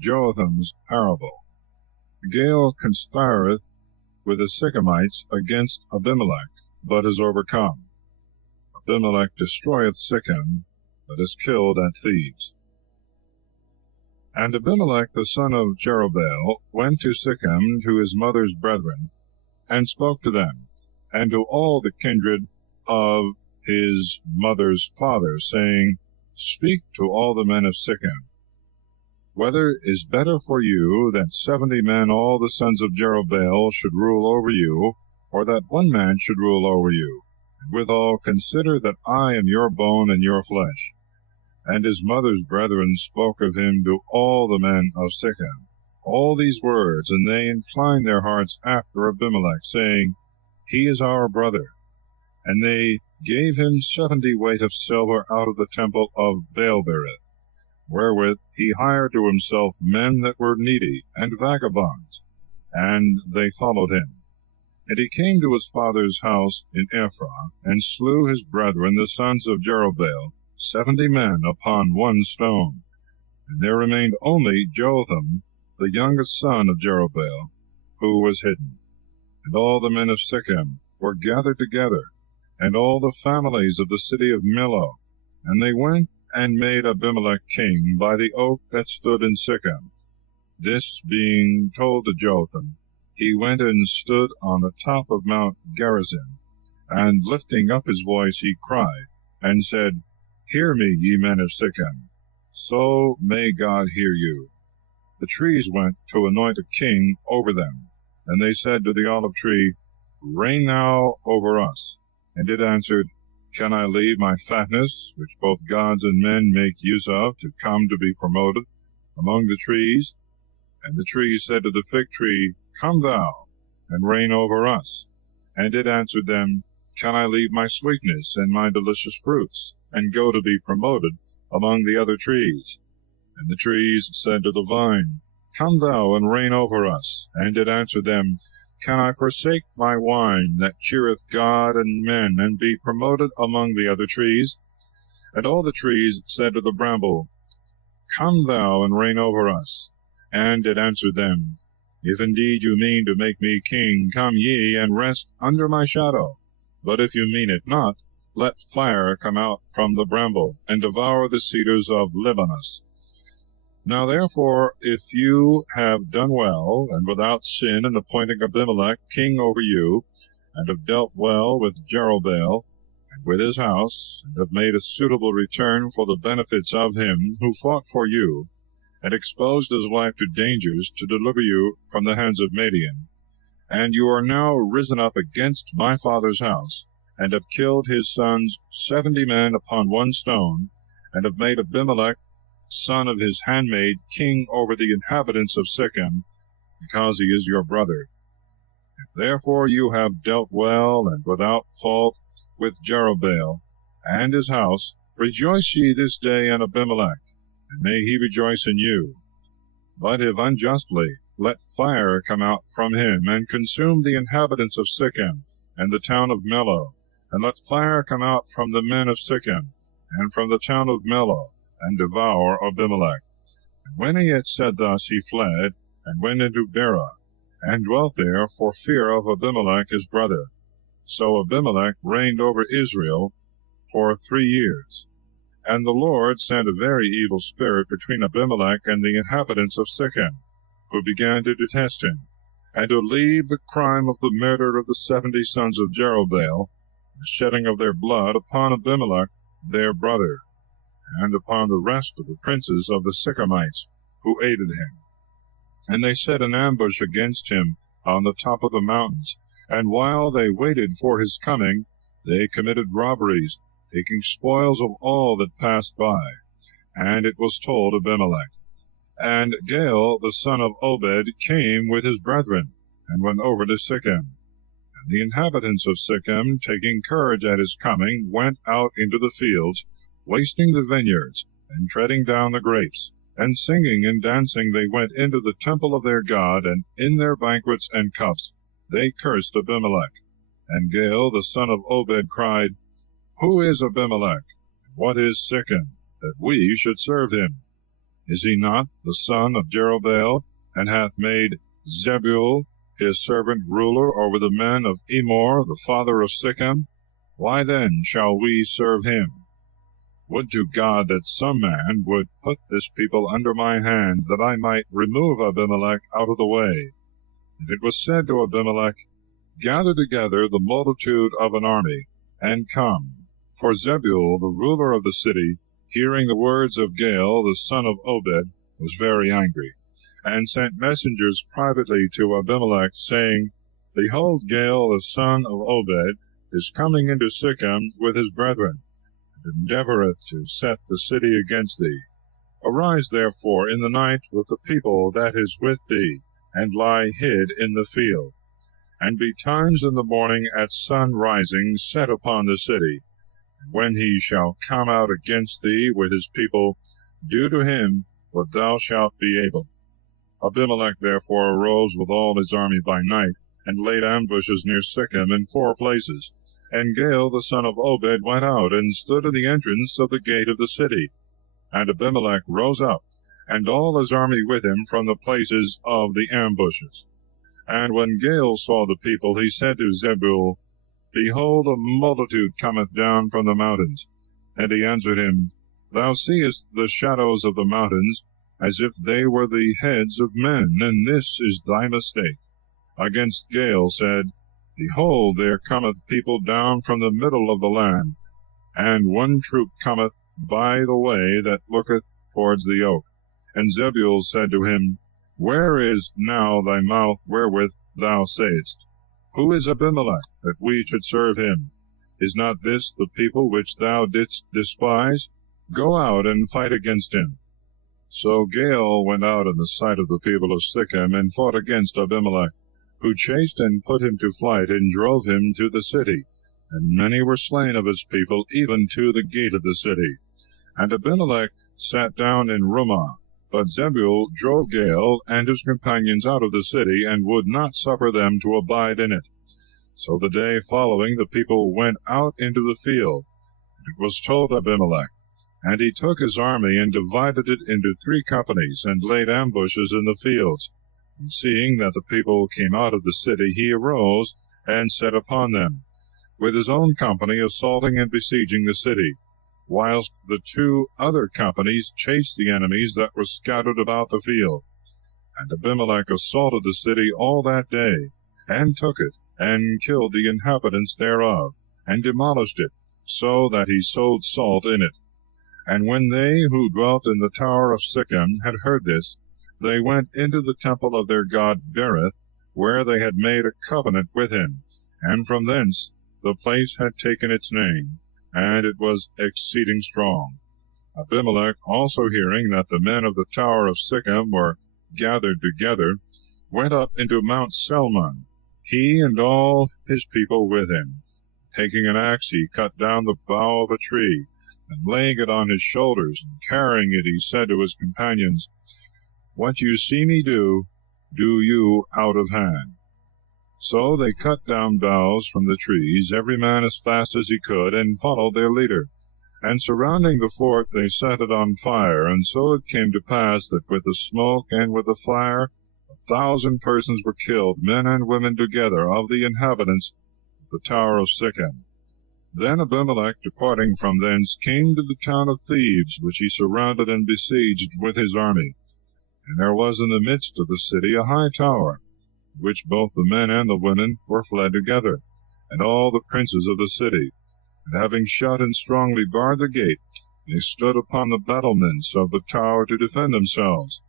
Joatham's parable. Gaal conspireth with the Sychemites against Abimelech, but is overcome. Abimelech destroyeth Sichem, but is killed at Thebes. And Abimelech the son of Jerubbaal went to Sichem to his mother's brethren, and spoke to them, and to all the kindred of his mother's father, saying, Speak to all the men of Sichem, whether is better for you that 70 men, all the sons of Jerubbaal, should rule over you, or that one man should rule over you? And withal consider that I am your bone and your flesh. And his mother's brethren spoke of him to all the men of Sichem all these words, and they inclined their hearts after Abimelech, saying, He is our brother. And they gave him 70 weight of silver out of the temple of Baalberith, wherewith he hired to himself men that were needy and vagabonds, and they followed him. And he came to his father's house in Ephraim, and slew his brethren, the sons of Jerubbaal, 70 men upon one stone. And there remained only Jotham, the youngest son of Jerubbaal, who was hidden. And all the men of Sichem were gathered together, and all the families of the city of Millo. And they went and made Abimelech king by the oak that stood in Sichem. This being told to Jotham, he went and stood on the top of Mount Gerizim, and lifting up his voice he cried, and said, Hear me, ye men of Sichem, so may God hear you. The trees went to anoint a king over them, and they said to the olive tree, Reign thou over us. And it answered, Can I leave my fatness, which both gods and men make use of, to come to be promoted among the trees? And the tree said to the fig tree, Come thou, and reign over us. And it answered them, Can I leave my sweetness and my delicious fruits, and go to be promoted among the other trees? And the trees said to the vine, Come thou, and reign over us. And it answered them, Can I forsake my wine that cheereth God and men, and be promoted among the other trees? And all the trees said to the bramble, Come thou, and reign over us. And it answered them, If indeed you mean to make me king, come ye, and rest under my shadow. But if you mean it not, let fire come out from the bramble, and devour the cedars of Libanus. Now therefore, if you have done well, and without sin, in appointing Abimelech king over you, and have dealt well with Jerubbaal, and with his house, and have made a suitable return for the benefits of him who fought for you, and exposed his life to dangers to deliver you from the hands of Midian, and you are now risen up against my father's house, and have killed his sons 70 men upon one stone, and have made Abimelech, son of his handmaid, king over the inhabitants of Sichem, because he is your brother. If therefore you have dealt well and without fault with Jerubbaal and his house, rejoice ye this day in Abimelech, and may he rejoice in you. But if unjustly, let fire come out from him, and consume the inhabitants of Sichem, and the town of Millo, and let fire come out from the men of Sichem, and from the town of Millo, and devour Abimelech. And when he had said thus, he fled, and went into Berah, and dwelt there for fear of Abimelech his brother. So Abimelech reigned over Israel for 3 years. And the Lord sent a very evil spirit between Abimelech and the inhabitants of Sichem, who began to detest him, and to leave the crime of the murder of the 70 sons of Jerubbaal, the shedding of their blood, upon Abimelech their brother, and upon the rest of the princes of the Sychemites, who aided him. And they set an ambush against him on the top of the mountains, and while they waited for his coming, they committed robberies, taking spoils of all that passed by. And it was told Abimelech. And Gaal the son of Obed came with his brethren, and went over to Sichem. And And the inhabitants of Sichem, taking courage at his coming, went out into the fields, wasting the vineyards, and treading down the grapes. And singing and dancing they went into the temple of their God, and in their banquets and cups they cursed Abimelech. And Gaal the son of Obed cried, Who is Abimelech? What is Sichem, that we should serve him? Is he not the son of Jerubbaal, and hath made Zebul his servant ruler over the men of Emor, the father of Sichem? Why then shall we serve him? Would to God that some man would put this people under my hand, that I might remove Abimelech out of the way. And it was said to Abimelech, Gather together the multitude of an army, and come. For Zebul, the ruler of the city, hearing the words of Gaal the son of Obed, was very angry, and sent messengers privately to Abimelech, saying, Behold, Gaal the son of Obed is coming into Sichem with his brethren, endeavoureth to set the city against thee. Arise therefore in the night with the people that is with thee, and lie hid in the field. And betimes in the morning at sun rising set upon the city. And when he shall come out against thee with his people, do to him what thou shalt be able. Abimelech therefore arose with all his army by night, and laid ambushes near Sichem in 4 places. And Gaal the son of Obed went out, and stood in the entrance of the gate of the city. And Abimelech rose up, and all his army with him from the places of the ambushes. And when Gaal saw the people, he said to Zebul, Behold, a multitude cometh down from the mountains. And he answered him, Thou seest the shadows of the mountains, as if they were the heads of men, and this is thy mistake. Against Gaal said, Behold, there cometh people down from the middle of the land, and one troop cometh by the way that looketh towards the oak. And Zebul said to him, Where is now thy mouth wherewith thou sayest, Who is Abimelech, that we should serve him? Is not this the people which thou didst despise? Go out and fight against him. So Gaal went out in the sight of the people of Sichem, and fought against Abimelech, who chased and put him to flight, and drove him to the city. And many were slain of his people, even to the gate of the city. And Abimelech sat down in Rumah. But Zebul drove Gaal and his companions out of the city, and would not suffer them to abide in it. So the day following the people went out into the field. And it was told Abimelech. And he took his army, and divided it into 3 companies, and laid ambushes in the fields. And seeing that the people came out of the city, he arose, and set upon them, with his own company assaulting and besieging the city, whilst the 2 other companies chased the enemies that were scattered about the field. And Abimelech assaulted the city all that day, and took it, and killed the inhabitants thereof, and demolished it, so that he sowed salt in it. And when they who dwelt in the tower of Sichem had heard this, they went into the temple of their god Berith, where they had made a covenant with him, and from thence the place had taken its name, and it was exceeding strong. Abimelech also hearing that the men of the tower of Sichem were gathered together, went up into Mount Selmon, he and all his people with him. Taking an axe, he cut down the bough of a tree, and laying it on his shoulders, and carrying it, he said to his companions, What you see me do, do you out of hand. So they cut down boughs from the trees, every man as fast as he could, and followed their leader. And surrounding the fort, they set it on fire. And so it came to pass that with the smoke and with the fire 1,000 persons were killed, men and women together, of the inhabitants of the tower of Sichem. Then Abimelech, departing from thence, came to the town of Thebes, which he surrounded and besieged with his army. And there was in the midst of the city a high tower, which both the men and the women were fled together, and all the princes of the city. And having shut and strongly barred the gate, they stood upon the battlements of the tower to defend themselves.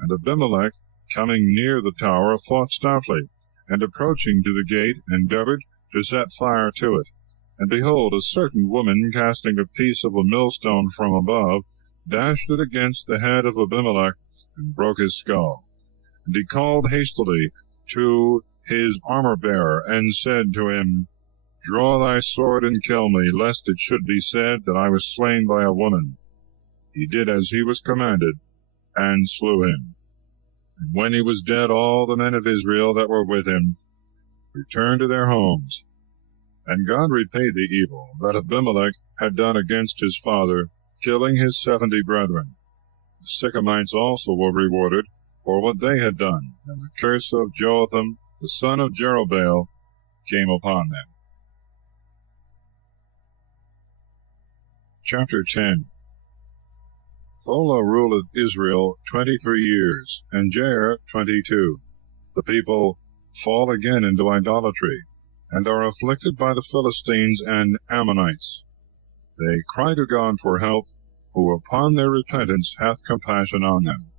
And Abimelech, coming near the tower, fought stoutly, and approaching to the gate, endeavored to set fire to it. And behold, a certain woman, casting a piece of a millstone from above, dashed it against the head of Abimelech, and broke his skull. And he called hastily to his armor-bearer, and said to him, Draw thy sword and kill me, lest it should be said that I was slain by a woman. He did as he was commanded, and slew him. And when he was dead, all the men of Israel that were with him returned to their homes. And God repaid the evil that Abimelech had done against his father, killing his 70 brethren. The Sychemites also were rewarded for what they had done, and the curse of Jotham, the son of Jerubbaal, came upon them. Chapter 10. Thola ruleth Israel 23 years, and Jair 22. The people fall again into idolatry, and are afflicted by the Philistines and Ammonites. They cry to God for help, who upon their repentance hath compassion on them.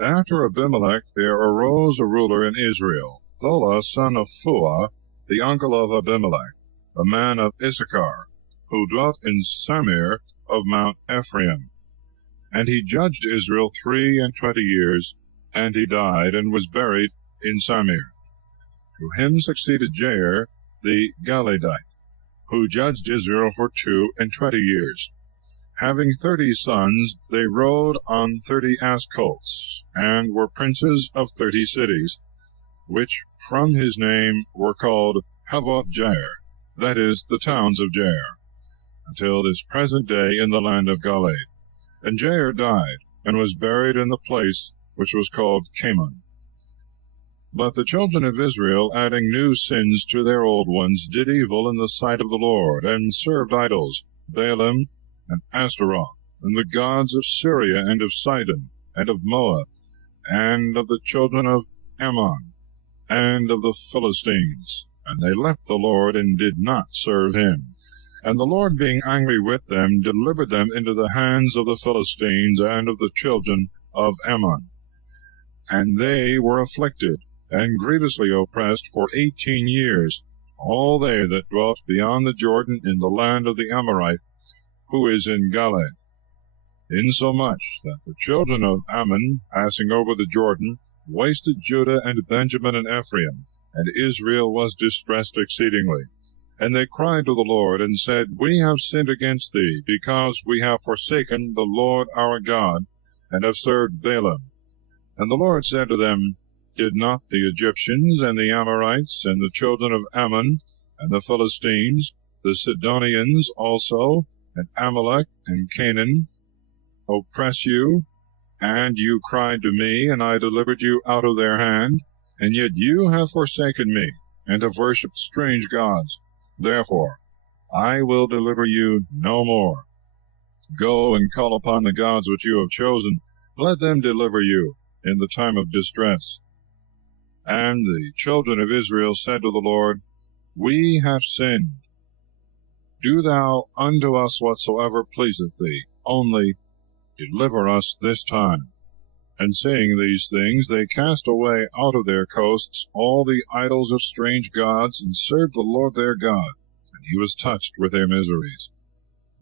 After Abimelech there arose a ruler in Israel, Thola son of Phua, the uncle of Abimelech, a man of Issachar, who dwelt in Samir of Mount Ephraim. And he judged Israel 23 years, and he died, and was buried in Samir. To him succeeded Jair the Galadite, who judged Israel for 22 years. Having 30 sons, they rode on 30 ass colts, and were princes of 30 cities, which from his name were called Havoth Jair, that is, the towns of Jair, until this present day in the land of Galaad. And Jair died, and was buried in the place which was called Camon. But the children of Israel, adding new sins to their old ones, did evil in the sight of the Lord, and served idols, Baalim and Ashtaroth, and the gods of Syria, and of Sidon, and of Moab, and of the children of Ammon, and of the Philistines. And they left the Lord, and did not serve him. And the Lord, being angry with them, delivered them into the hands of the Philistines, and of the children of Ammon. And they were afflicted, and grievously oppressed for 18 years, all they that dwelt beyond the Jordan in the land of the Amorite, who is in Galaad, insomuch that the children of Ammon, passing over the Jordan, wasted Judah and Benjamin and Ephraim, and Israel was distressed exceedingly. And they cried to the Lord, and said, We have sinned against thee, because we have forsaken the Lord our God, and have served Baalim. And the Lord said to them, Did not the Egyptians, and the Amorites, and the children of Ammon, and the Philistines, the Sidonians also, and Amalek, and Canaan, oppress you? And you cried to me, and I delivered you out of their hand. And yet you have forsaken me, and have worshipped strange gods. Therefore I will deliver you no more. Go and call upon the gods which you have chosen. Let them deliver you in the time of distress. And the children of Israel said to the Lord, We have sinned. Do thou unto us whatsoever pleaseth thee, only deliver us this time. And saying these things, they cast away out of their coasts all the idols of strange gods, and served the Lord their God, and he was touched with their miseries.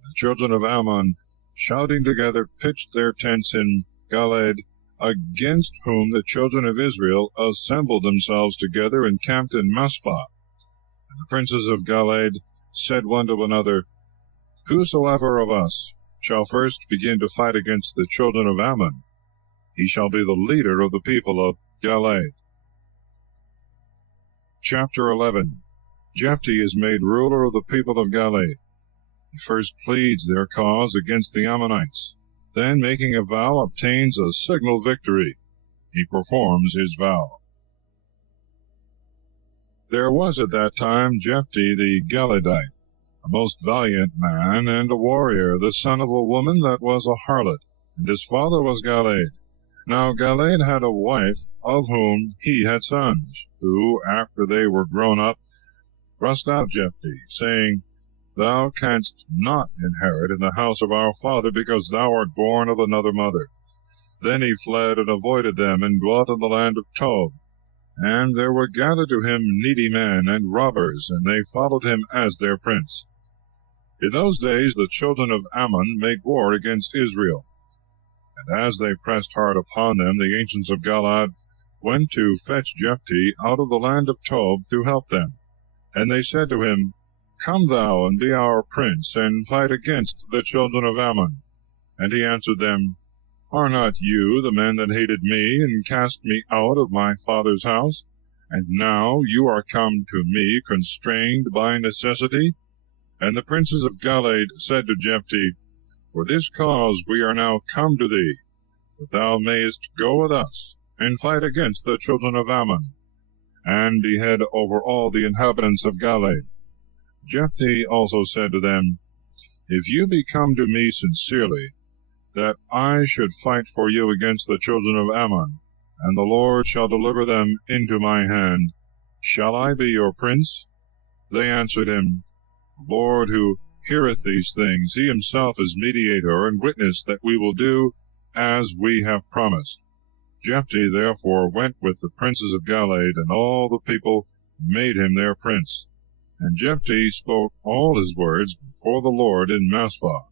The children of Ammon, shouting together, pitched their tents in Galaad, against whom the children of Israel assembled themselves together and camped in Mizpah. And the princes of Galaad said one to another, Whosoever of us shall first begin to fight against the children of Ammon, he shall be the leader of the people of Galaad. Chapter 11. Jephthah is made ruler of the people of Galaad. He first pleads their cause against the Ammonites, then, making a vow, obtains a signal victory. He performs his vow. There was at that time Jephthah the Gileadite, a most valiant man and a warrior, the son of a woman that was a harlot, and his father was Galaad. Now Galaad had a wife, of whom he had sons, who, after they were grown up, thrust out Jephthah, saying, Thou canst not inherit in the house of our father, because thou art born of another mother. Then he fled and avoided them, and dwelt in the land of Tob. And there were gathered to him needy men and robbers, and they followed him as their prince. In those days the children of Ammon made war against Israel. And as they pressed hard upon them, the ancients of Galaad went to fetch Jephthah out of the land of Tob to help them. And they said to him, Come thou and be our prince, and fight against the children of Ammon. And he answered them, Are not you the men that hated me, and cast me out of my father's house? And now you are come to me constrained by necessity? And the princes of Galilee said to Jephthah, For this cause we are now come to thee, that thou mayest go with us, and fight against the children of Ammon, and be head over all the inhabitants of Galilee. Jephthah also said to them, If you be come to me sincerely, that I should fight for you against the children of Ammon, and the Lord shall deliver them into my hand, shall I be your prince? They answered him, The Lord who heareth these things, he himself is mediator and witness that we will do as we have promised. Jephthah therefore went with the princes of Galilee, and all the people made him their prince. And Jephthah spoke all his words before the Lord in Mizpah.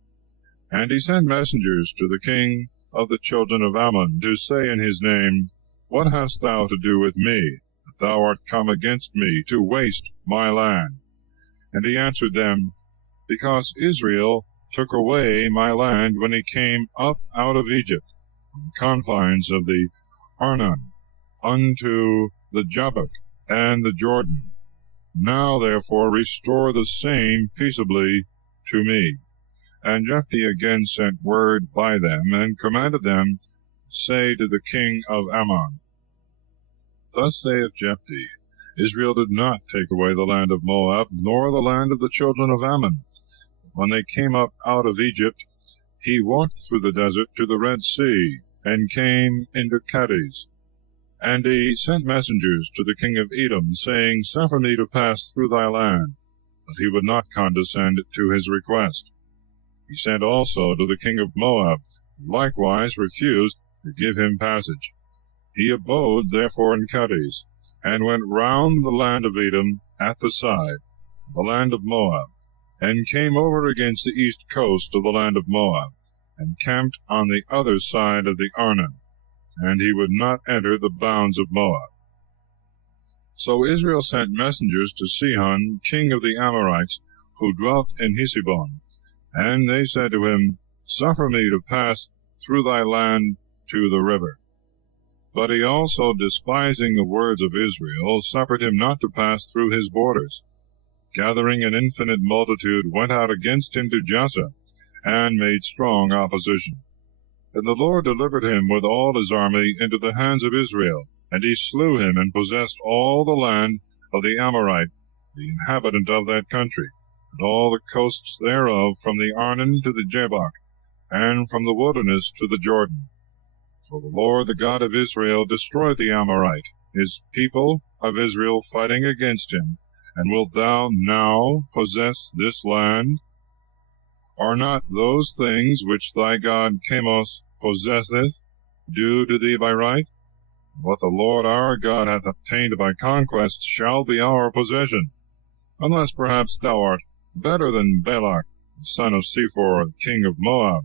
And he sent messengers to the king of the children of Ammon, to say in his name, What hast thou to do with me, that thou art come against me to waste my land? And he answered them, Because Israel took away my land when he came up out of Egypt, from the confines of the Arnon, unto the Jabbok and the Jordan. Now therefore restore the same peaceably to me. And Jephthah again sent word by them, and commanded them, Say to the king of Ammon, Thus saith Jephthah, Israel did not take away the land of Moab, nor the land of the children of Ammon. When they came up out of Egypt, he walked through the desert to the Red Sea, and came into Kadesh. And he sent messengers to the king of Edom, saying, Suffer me to pass through thy land. But he would not condescend to his request. He sent also to the king of Moab, who likewise refused to give him passage. He abode therefore in Kadesh, and went round the land of Edom at the side, the land of Moab, and came over against the east coast of the land of Moab, and camped on the other side of the Arnon, and he would not enter the bounds of Moab. So Israel sent messengers to Sihon, king of the Amorites, who dwelt in Heshbon, and they said to him, Suffer me to pass through thy land to the river. But he also, despising the words of Israel, suffered him not to pass through his borders. Gathering an infinite multitude, went out against him to Jassa, and made strong opposition. And the Lord delivered him with all his army into the hands of Israel, and he slew him, and possessed all the land of the Amorite, the inhabitant of that country, and all the coasts thereof, from the Arnon to the Jabbok, and from the wilderness to the Jordan. So the Lord, the God of Israel, destroyed the Amorite, his people of Israel, fighting against him. And wilt thou now possess this land? Are not those things which thy God Chemos possesseth due to thee by right? What the Lord our God hath obtained by conquest shall be our possession, unless perhaps thou art better than Balak, son of Sephor, king of Moab,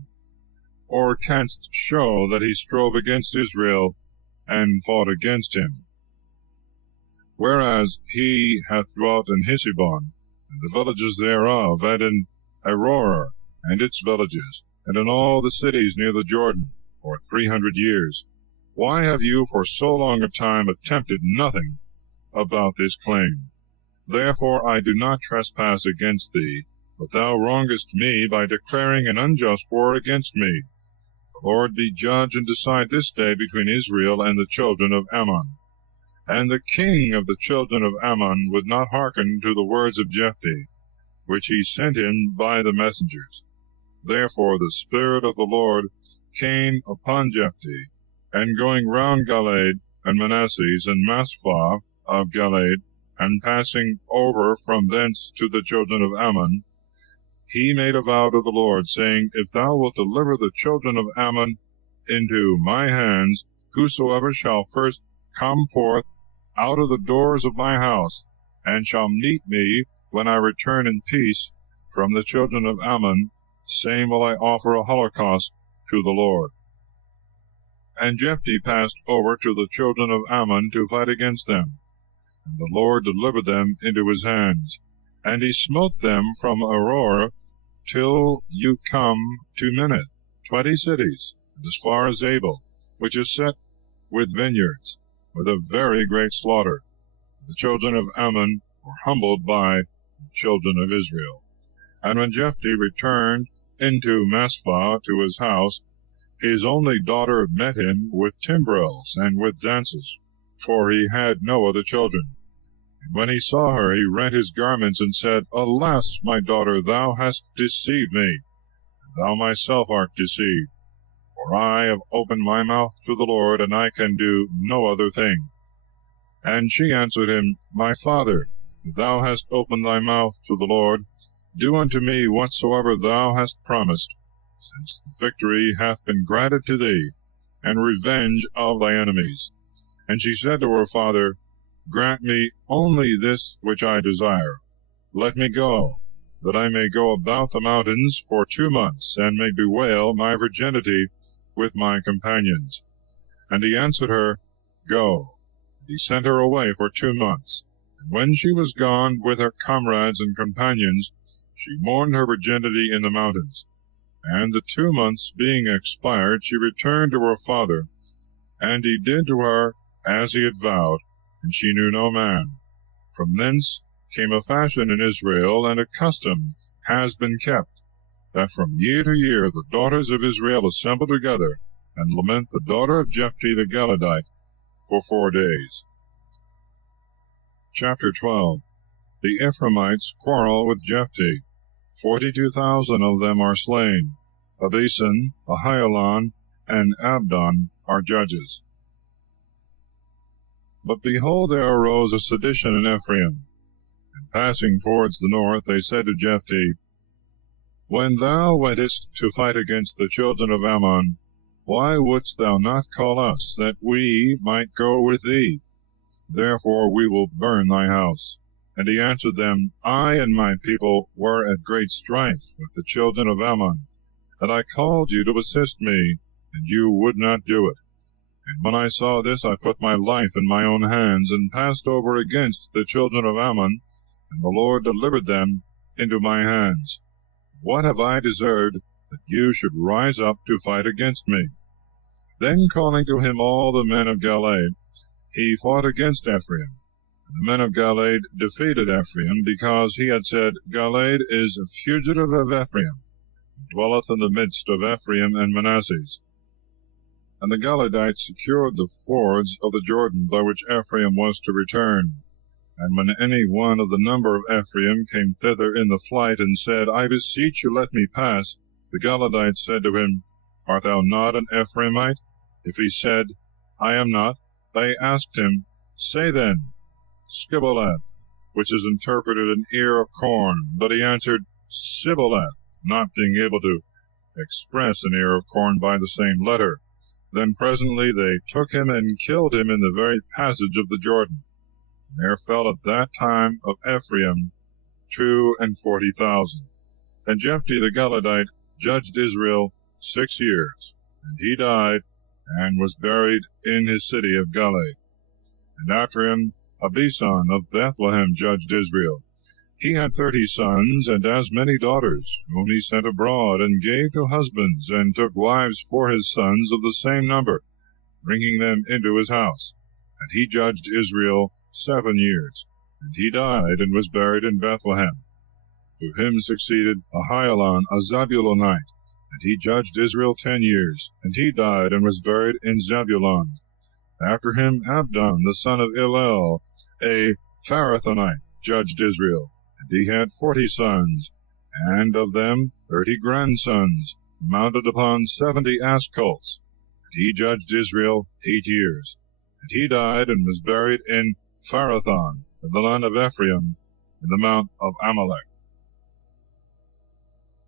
or canst show that he strove against Israel, and fought against him. Whereas he hath dwelt in Heshbon, and the villages thereof, and in Aroer, and its villages, and in all the cities near the Jordan, for 300 years. Why have you for so long a time attempted nothing about this claim? Therefore I do not trespass against thee, but thou wrongest me by declaring an unjust war against me. The Lord be judge, and decide this day between Israel and the children of Ammon. And the king of the children of Ammon would not hearken to the words of Jephthah, which he sent him by the messengers. Therefore the Spirit of the Lord came upon Jephthah, and going round Galeed and Manasseh and Mizpah of Galeed, and passing over from thence to the children of Ammon, he made a vow to the Lord, saying, If thou wilt deliver the children of Ammon into my hands, whosoever shall first come forth out of the doors of my house, and shall meet me when I return in peace from the children of Ammon, same will I offer a holocaust to the Lord. And Jephthah passed over to the children of Ammon to fight against them. And the Lord delivered them into his hands. And he smote them from Aroer till you come to Minnith, 20 cities, and as far as Abel, which is set with vineyards, with a very great slaughter. The children of Ammon were humbled by the children of Israel. And when Jephthah returned into Mizpah to his house, his only daughter met him with timbrels and with dances, for he had no other children. And when he saw her, he rent his garments, and said, Alas, my daughter, thou hast deceived me, and thou myself art deceived. For I have opened my mouth to the Lord, and I can do no other thing. And she answered him, My father, if thou hast opened thy mouth to the Lord, do unto me whatsoever thou hast promised, since the victory hath been granted to thee, and revenge of thy enemies. And she said to her father, Grant me only this which I desire. Let me go, that I may go about the mountains for 2 months, and may bewail my virginity with my companions. And he answered her, Go. And he sent her away for 2 months. And when she was gone with her comrades and companions, she mourned her virginity in the mountains. And the 2 months being expired, she returned to her father, and he did to her as he had vowed, and she knew no man. From thence came a fashion in Israel, and a custom has been kept, that from year to year the daughters of Israel assemble together, and lament the daughter of Jephthah the Gileadite for 4 days. Chapter 12. The Ephraimites quarrel with Jephthah. 42,000 of them are slain. Abisan, Ahialan, and Abdon are judges. But behold, there arose a sedition in Ephraim. And passing towards the north, they said to Jephthah, When thou wentest to fight against the children of Ammon, why wouldst thou not call us, that we might go with thee? Therefore we will burn thy house. And he answered them, I and my people were at great strife with the children of Ammon, and I called you to assist me, and you would not do it. And when I saw this, I put my life in my own hands, and passed over against the children of Ammon, and the Lord delivered them into my hands. What have I deserved, that you should rise up to fight against me? Then calling to him all the men of Galilee, he fought against Ephraim. And the men of Galilee defeated Ephraim, because he had said, Galilee is a fugitive of Ephraim, and dwelleth in the midst of Ephraim and Manasseh. And the Galileans secured the fords of the Jordan, by which Ephraim was to return. And when any one of the number of Ephraim came thither in the flight, and said, I beseech you, let me pass, the Galileans said to him, Art thou not an Ephraimite? If he said, I am not, they asked him, Say then, Skibboleth, which is interpreted an ear of corn. But he answered, Sibboleth, not being able to express an ear of corn by the same letter. Then presently they took him and killed him in the very passage of the Jordan. And there fell at that time of Ephraim 42,000. And Jephthah the Gileadite judged Israel 6 years, and he died, and was buried in his city of Galilee. And after him Abisan of Bethlehem judged Israel. He had 30 sons, and as many daughters, whom he sent abroad, and gave to husbands, and took wives for his sons of the same number, bringing them into his house. And he judged Israel 7 years. And he died, and was buried in Bethlehem. To him succeeded Ahialan, a Zebulunite, and he judged Israel 10 years. And he died, and was buried in Zebulun. After him Abdon, the son of Hillel, a Pharathonite, judged Israel. And he had 40 sons, and of them 30 grandsons, mounted upon 70 ass colts. And he judged Israel 8 years. And he died, and was buried in Pharathon, in the land of Ephraim, in the mount of Amalek.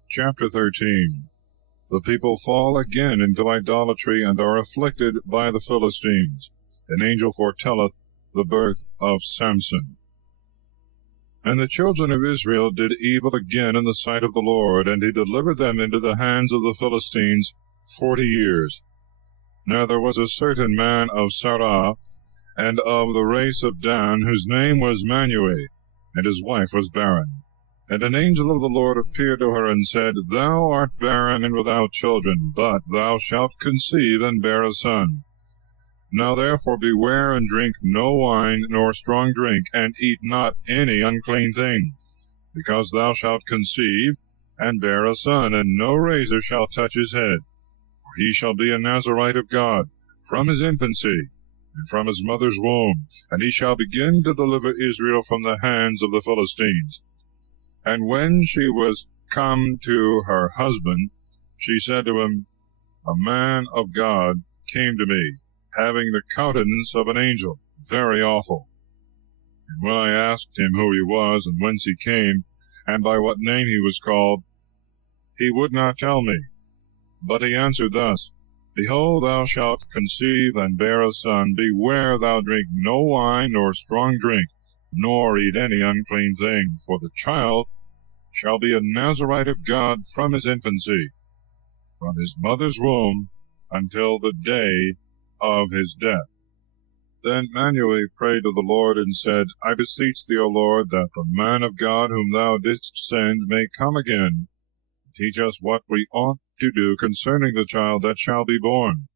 Chapter 13. The people fall again into idolatry, and are afflicted by the Philistines. An angel foretelleth the birth of Samson. And the children of Israel did evil again in the sight of the Lord, and he delivered them into the hands of the Philistines 40 years. Now there was a certain man of Sarah, and of the race of Dan, whose name was Manuel, and his wife was barren. And an angel of the Lord appeared to her, and said, Thou art barren and without children, but thou shalt conceive and bear a son. Now therefore beware, and drink no wine, nor strong drink, and eat not any unclean thing, because thou shalt conceive and bear a son, and no razor shall touch his head. For he shall be a Nazarite of God from his infancy, and from his mother's womb, and he shall begin to deliver Israel from the hands of the Philistines. And when she was come to her husband, she said to him, A man of God came to me, having the countenance of an angel, very awful. And when I asked him who he was, and whence he came, and by what name he was called, he would not tell me. But he answered thus, Behold, thou shalt conceive and bear a son. Beware thou drink no wine nor strong drink, nor eat any unclean thing, for the child shall be a Nazarite of God from his infancy, from his mother's womb, until the day of his death. Then Manuel prayed to the Lord, and said, I beseech thee, O Lord, that the man of God whom thou didst send may come again, and teach us what we ought to do concerning the child that shall be born.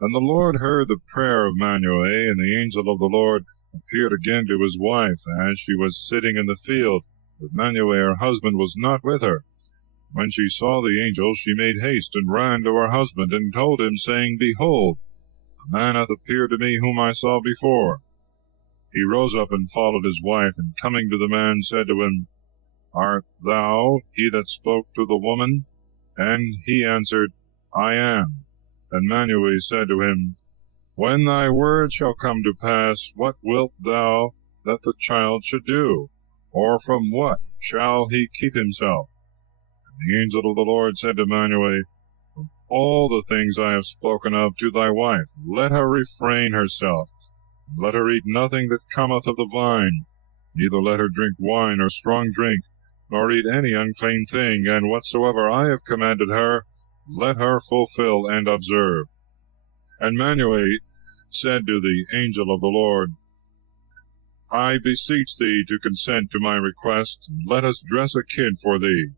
And the Lord heard the prayer of Manuel, and the angel of the Lord appeared again to his wife, as she was sitting in the field, but Manuel her husband was not with her. When she saw the angel, she made haste, and ran to her husband, and told him, saying, Behold, a man hath appeared to me whom I saw before. He rose up and followed his wife, and coming to the man, said to him, Art thou he that spoke to the woman? And he answered, I am. And Manuel said to him, When thy word shall come to pass, what wilt thou that the child should do? Or from what shall he keep himself? And the angel of the Lord said to Manuel, From all the things I have spoken of to thy wife, let her refrain herself, and let her eat nothing that cometh of the vine, neither let her drink wine or strong drink, nor eat any unclean thing, and whatsoever I have commanded her, let her fulfill and observe. And Manuel said to the angel of the Lord, I beseech thee to consent to my request, and let us dress a kid for thee.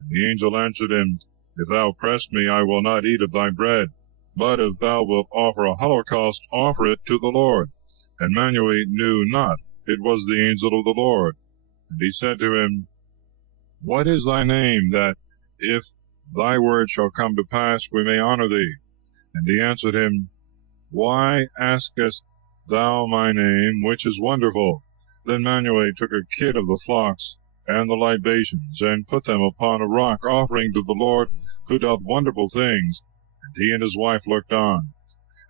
And the angel answered him, If thou press me, I will not eat of thy bread. But if thou wilt offer a holocaust, offer it to the Lord. And Manuel knew not it was the angel of the Lord. And he said to him, What is thy name, that, if thy word shall come to pass, we may honor thee? And he answered him, Why askest thou my name, which is wonderful? Then Manuel took a kid of the flocks, and the libations, and put them upon a rock, offering to the Lord, who doth wonderful things. And he and his wife looked on.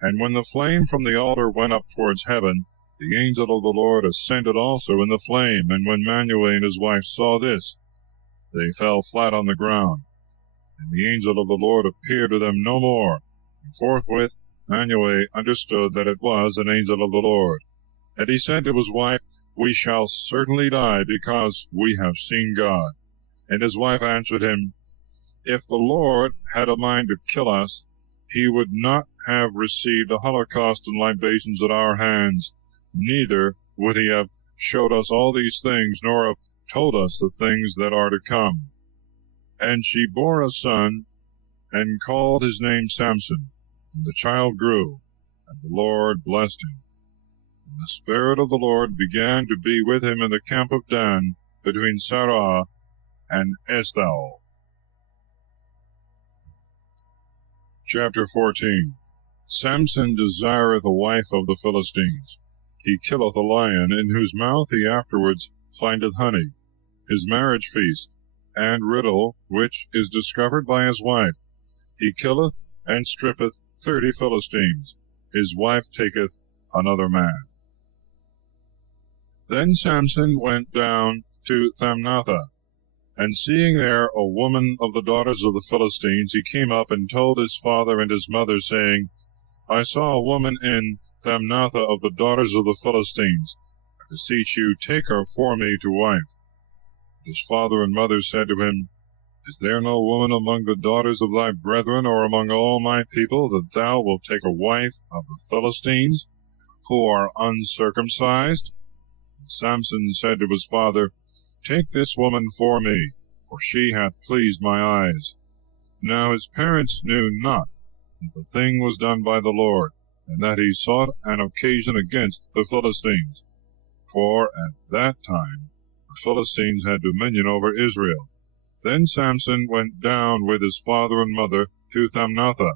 And when the flame from the altar went up towards heaven, the angel of the Lord ascended also in the flame. And when Manuel and his wife saw this, they fell flat on the ground. And the angel of the Lord appeared to them no more. And forthwith Manuel understood that it was an angel of the Lord. And he said to his wife, We shall certainly die, because we have seen God. And his wife answered him, If the Lord had a mind to kill us, he would not have received the holocaust and libations at our hands, neither would he have showed us all these things, nor have told us the things that are to come. And she bore a son, and called his name Samson. And the child grew, and the Lord blessed him. And the Spirit of the Lord began to be with him in the camp of Dan, between Sarah and Eshtaol. Chapter 14. Samson desireth a wife of the Philistines. He killeth a lion, in whose mouth he afterwards findeth honey. His marriage feast, and riddle, which is discovered by his wife. He killeth and strippeth 30 Philistines. His wife taketh another man. Then Samson went down to Thamnathah, and seeing there a woman of the daughters of the Philistines, he came up and told his father and his mother, saying, I saw a woman in Thamnathah of the daughters of the Philistines. I beseech you, take her for me to wife. His father and mother said to him, Is there no woman among the daughters of thy brethren, or among all my people, that thou wilt take a wife of the Philistines, who are uncircumcised? And Samson said to his father, Take this woman for me, for she hath pleased my eyes. Now his parents knew not that the thing was done by the Lord, and that he sought an occasion against the Philistines. For at that time the Philistines had dominion over Israel. Then Samson went down with his father and mother to Thamnathah,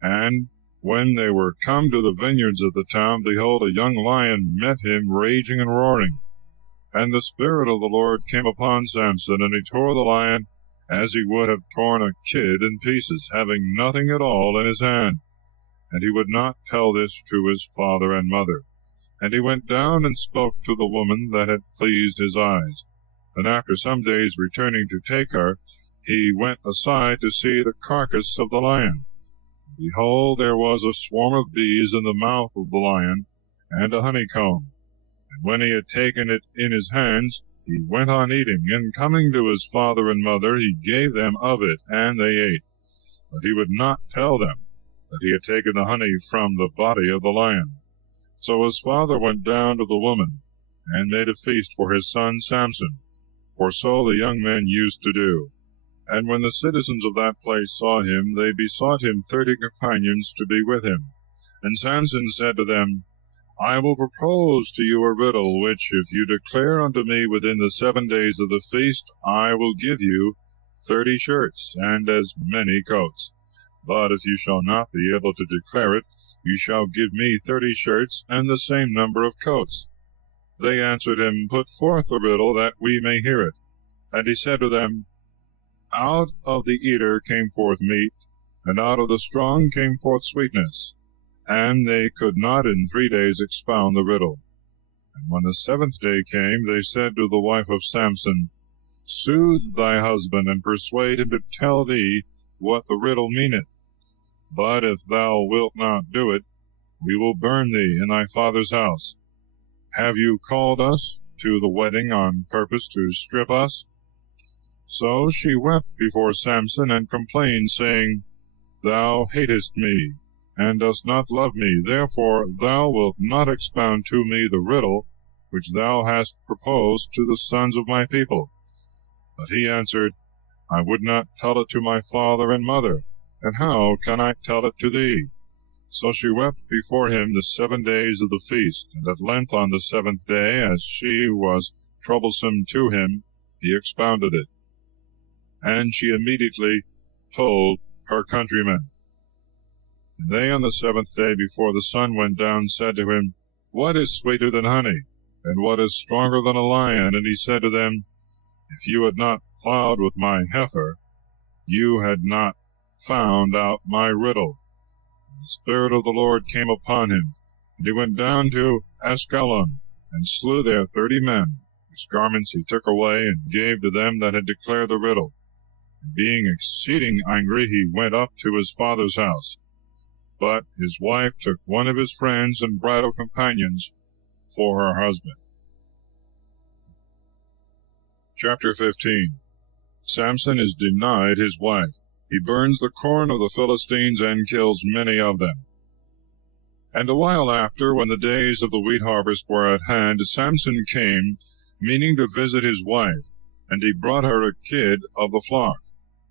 and when they were come to the vineyards of the town, behold, a young lion met him, raging and roaring. And the Spirit of the Lord came upon Samson, and he tore the lion as he would have torn a kid in pieces, having nothing at all in his hand. And he would not tell this to his father and mother. And he went down and spoke to the woman that had pleased his eyes. And after some days returning to take her, he went aside to see the carcass of the lion. Behold, there was a swarm of bees in the mouth of the lion, and a honeycomb. And when he had taken it in his hands, he went on eating, and coming to his father and mother, he gave them of it, and they ate. But he would not tell them that he had taken the honey from the body of the lion. So his father went down to the woman, and made a feast for his son Samson, for so the young men used to do. And when the citizens of that place saw him, they besought him 30 companions to be with him. And Samson said to them, I will propose to you a riddle, which if you declare unto me within the 7 days of the feast, I will give you 30 shirts, and as many coats. But if you shall not be able to declare it, you shall give me 30 shirts, and the same number of coats. They answered him, Put forth the riddle, that we may hear it. And he said to them, Out of the eater came forth meat, and out of the strong came forth sweetness. And they could not in 3 days expound the riddle. And when the 7th day came, they said to the wife of Samson, Soothe thy husband, and persuade him to tell thee what the riddle meaneth. But if thou wilt not do it, we will burn thee in thy father's house. Have you called us to the wedding on purpose to strip us? So she wept before Samson, and complained, saying, Thou hatest me, and dost not love me, therefore thou wilt not expound to me the riddle which thou hast proposed to the sons of my people. But he answered, I would not tell it to my father and mother, and how can I tell it to thee? So she wept before him the 7 days of the feast, and at length on the 7th day, as she was troublesome to him, he expounded it. And she immediately told her countrymen. And they on the 7th day, before the sun went down, said to him, What is sweeter than honey, and what is stronger than a lion? And he said to them, If you had not plowed with my heifer, you had not found out my riddle. The Spirit of the Lord came upon him, and he went down to Askelon, and slew there 30 men, whose garments he took away, and gave to them that had declared the riddle. And being exceeding angry, he went up to his father's house. But his wife took one of his friends and bridal companions for her husband. Chapter 15. Samson is denied his wife. He burns the corn of the Philistines, and kills many of them. And a while after, when the days of the wheat harvest were at hand, Samson came, meaning to visit his wife, and he brought her a kid of the flock.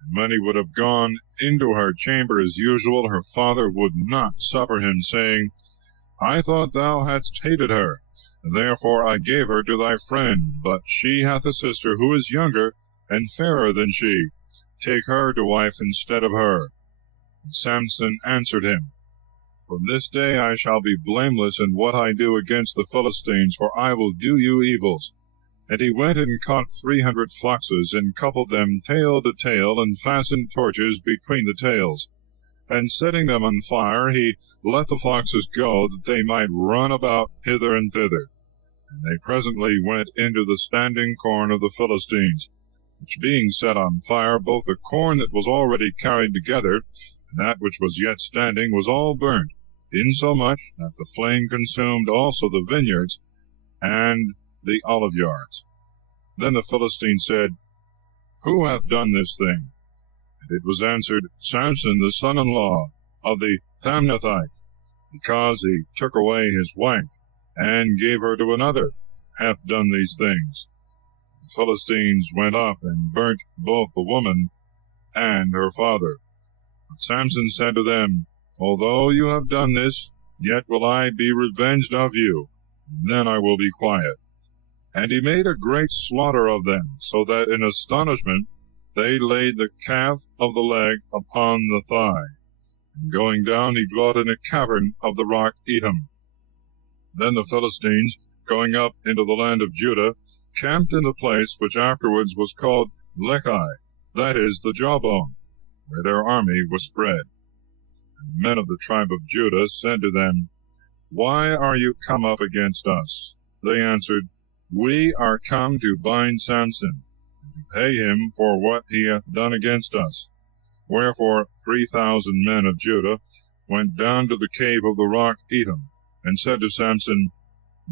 And when he would have gone into her chamber as usual, her father would not suffer him, saying, I thought thou hadst hated her, and therefore I gave her to thy friend. But she hath a sister who is younger and fairer than she. Take her to wife instead of her. And Samson answered him, From this day I shall be blameless in what I do against the Philistines, for I will do you evils. And he went and caught 300 foxes, and coupled them tail to tail, and fastened torches between the tails. And setting them on fire, he let the foxes go, that they might run about hither and thither. And they presently went into the standing corn of the Philistines, which being set on fire, both the corn that was already carried together, and that which was yet standing, was all burnt, insomuch that the flame consumed also the vineyards and the oliveyards. Then the Philistine said, Who hath done this thing? And it was answered, Samson, the son-in-law of the Thamnathite, because he took away his wife, and gave her to another, hath done these things. The Philistines went up and burnt both the woman and her father. But Samson said to them, Although you have done this, yet will I be revenged of you, and then I will be quiet. And he made a great slaughter of them, so that in astonishment they laid the calf of the leg upon the thigh. And going down, he dwelt in a cavern of the rock Etam. Then the Philistines, going up into the land of Judah, camped in the place which afterwards was called Lechi, that is, the jawbone, where their army was spread. And the men of the tribe of Judah said to them, Why are you come up against us? They answered, We are come to bind Samson, and to pay him for what he hath done against us. Wherefore 3,000 men of Judah went down to the cave of the rock Etam, and said to Samson,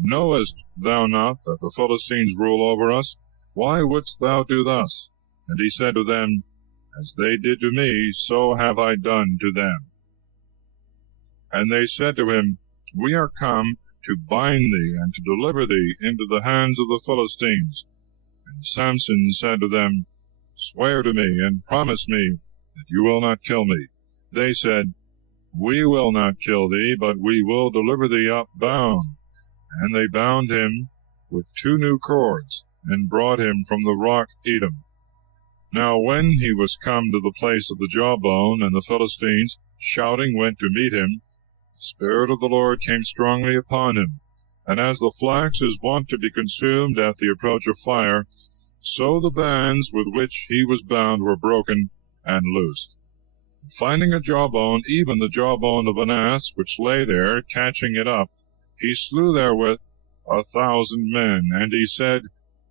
Knowest thou not that the Philistines rule over us? Why wouldst thou do thus? And he said to them, As they did to me, so have I done to them. And they said to him, We are come to bind thee, and to deliver thee into the hands of the Philistines. And Samson said to them, Swear to me, and promise me that you will not kill me. They said, We will not kill thee, but we will deliver thee up bound. And they bound him with 2 new cords, and brought him from the rock Etam. Now when he was come to the place of the jawbone, and the Philistines, shouting, went to meet him, the Spirit of the Lord came strongly upon him. And as the flax is wont to be consumed at the approach of fire, so the bands with which he was bound were broken and loosed. Finding a jawbone, even the jawbone of an ass, which lay there, catching it up, he slew therewith 1,000 men. And he said,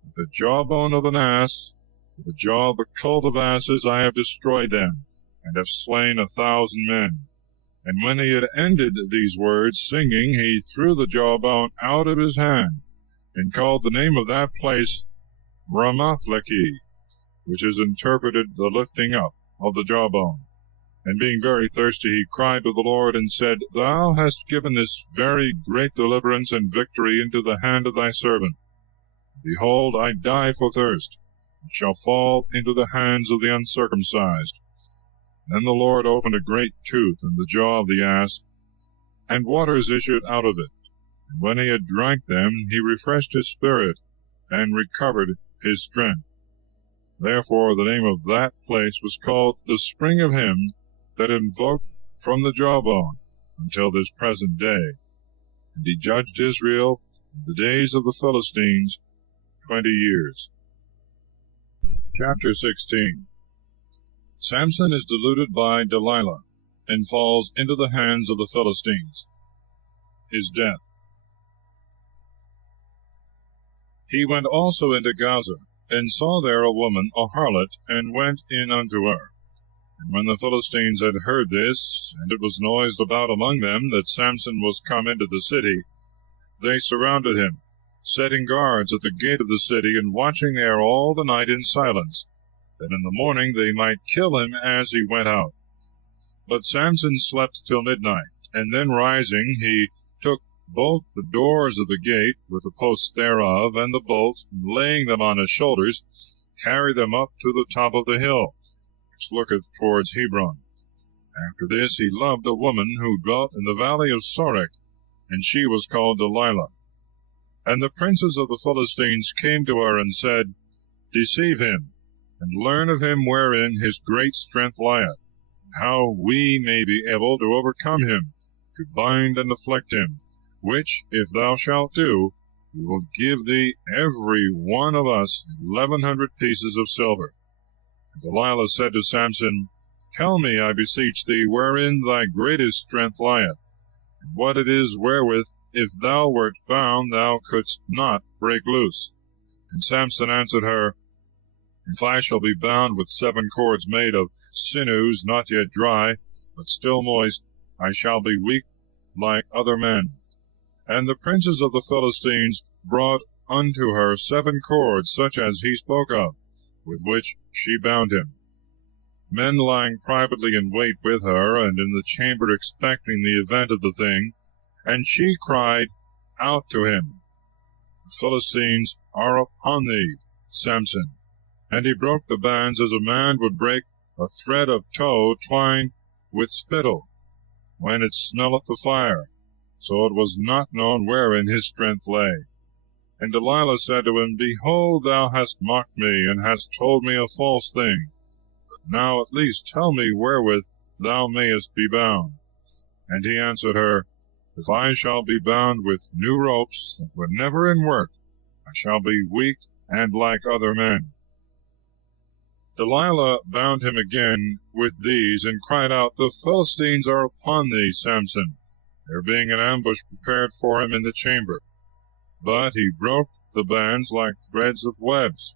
With the jawbone of an ass, with the jaw of the colt of asses, I have destroyed them, and have slain 1,000 men. And when he had ended these words, singing, he threw the jawbone out of his hand, and called the name of that place Ramathlehi, which is interpreted the lifting up of the jawbone. And being very thirsty, he cried to the Lord, and said, Thou hast given this very great deliverance and victory into the hand of thy servant. Behold, I die for thirst, and shall fall into the hands of the uncircumcised. Then the Lord opened a great tooth in the jaw of the ass, and waters issued out of it. And when he had drank them, he refreshed his spirit, and recovered his strength. Therefore the name of that place was called the Spring of him that invoked from the jawbone, until this present day. And he judged Israel in the days of the Philistines 20 years. Chapter 16. Samson is deluded by Delilah, and falls into the hands of the Philistines. His death. He went also into Gaza, and saw there a woman, a harlot, and went in unto her. And when the Philistines had heard this, and it was noised about among them that Samson was come into the city, they surrounded him, setting guards at the gate of the city, and watching there all the night in silence, that in the morning they might kill him as he went out. But Samson slept till midnight, and then rising, he took both the doors of the gate, with the posts thereof, and the bolts, and laying them on his shoulders, carried them up to the top of the hill, which looketh towards Hebron. After this he loved a woman who dwelt in the valley of Sorek, and she was called Delilah. And the princes of the Philistines came to her, and said, Deceive him, and learn of him wherein his great strength lieth, how we may be able to overcome him, to bind and afflict him, which, if thou shalt do, we will give thee every one of us 1,100 pieces of silver. And Delilah said to Samson, Tell me, I beseech thee, wherein thy greatest strength lieth, and what it is wherewith, if thou wert bound, thou couldst not break loose. And Samson answered her, If I shall be bound with 7 cords made of sinews not yet dry, but still moist, I shall be weak like other men. And the princes of the Philistines brought unto her 7 cords, such as he spoke of, with which she bound him, men lying privately in wait with her, and in the chamber expecting the event of the thing. And she cried out to him, The Philistines are upon thee, Samson. And he broke the bands as a man would break a thread of tow twined with spittle, when it smelleth the fire. So it was not known wherein his strength lay. And Delilah said to him, Behold, thou hast mocked me, and hast told me a false thing. But now at least tell me wherewith thou mayest be bound. And he answered her, If I shall be bound with new ropes that were never in work, I shall be weak and like other men. Delilah bound him again with these, and cried out, The Philistines are upon thee, Samson, there being an ambush prepared for him in the chamber. But he broke the bands like threads of webs.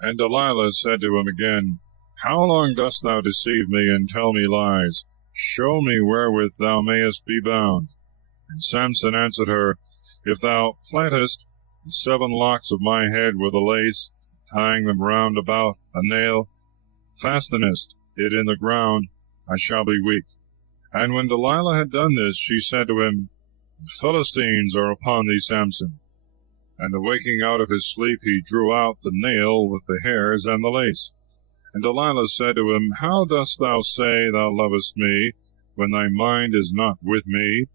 And Delilah said to him again, How long dost thou deceive me, and tell me lies? Show me wherewith thou mayest be bound. And Samson answered her, If thou plaitest the 7 locks of my head with a lace, tying them round about a nail, fastenest it in the ground, I shall be weak. And when Delilah had done this, she said to him, The Philistines are upon thee, Samson. And awaking out of his sleep, he drew out the nail with the hairs and the lace. And Delilah said to him, How dost thou say thou lovest me, when thy mind is not with me?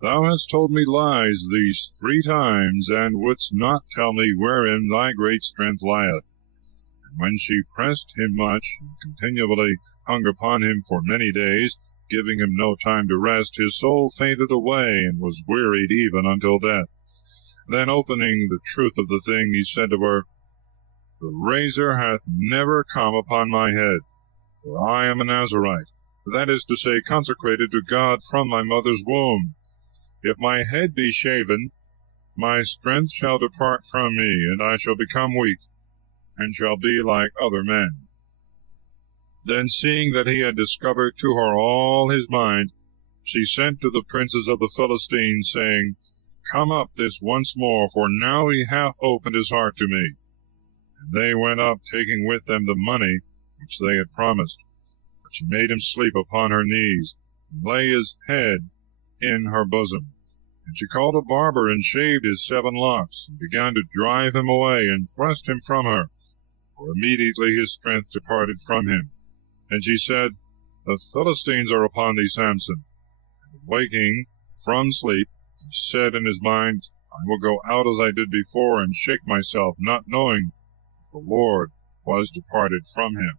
Thou hast told me lies these 3 times, and wouldst not tell me wherein thy great strength lieth. And when she pressed him much, and continually hung upon him for many days, giving him no time to rest, his soul fainted away, and was wearied even until death. Then opening the truth of the thing, he said to her, The razor hath never come upon my head, for I am a Nazarite, that is to say, consecrated to God from my mother's womb. If my head be shaven, my strength shall depart from me, and I shall become weak, and shall be like other men. Then, seeing that he had discovered to her all his mind, she sent to the princes of the Philistines, saying, Come up this once more, for now he hath opened his heart to me. And they went up, taking with them the money which they had promised. But she made him sleep upon her knees, and lay his head in her bosom. And she called a barber, and shaved his 7 locks, and began to drive him away, and thrust him from her. For immediately his strength departed from him. And she said, The Philistines are upon thee, Samson. And waking from sleep, he said in his mind, I will go out as I did before, and shake myself, not knowing that the Lord was departed from him.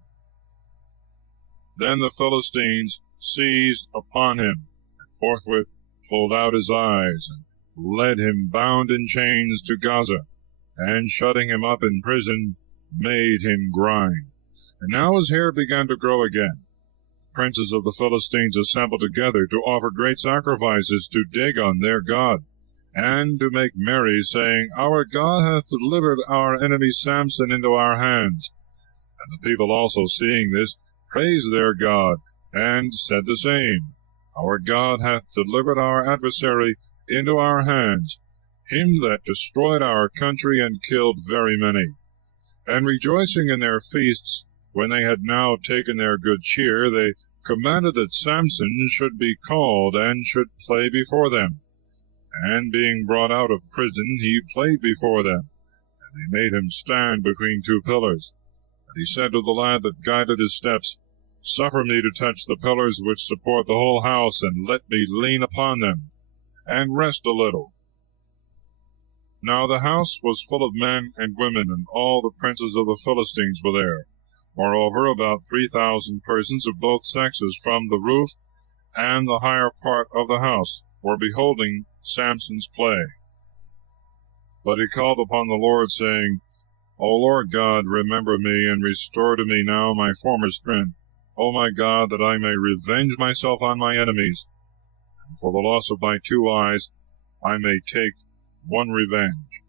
Then the Philistines seized upon him, and forthwith pulled out his eyes, and led him bound in chains to Gaza, and shutting him up in prison, made him grind. And now his hair began to grow again. The princes of the Philistines assembled together to offer great sacrifices to Dagon their god, and to make merry, saying, Our God hath delivered our enemy Samson into our hands. And the people also, seeing this, praised their God, and said the same, Our God hath delivered our adversary into our hands, him that destroyed our country and killed very many. And rejoicing in their feasts, when they had now taken their good cheer, they commanded that Samson should be called, and should play before them. And being brought out of prison, he played before them, and they made him stand between 2 pillars. And he said to the lad that guided his steps, Suffer me to touch the pillars which support the whole house, and let me lean upon them, and rest a little. Now the house was full of men and women, and all the princes of the Philistines were there. Moreover, about 3,000 persons of both sexes from the roof and the higher part of the house were beholding Samson's play. But he called upon the Lord, saying, O Lord God, remember me, and restore to me now my former strength, O my God, that I may revenge myself on my enemies, and for the loss of my 2 eyes I may take one revenge.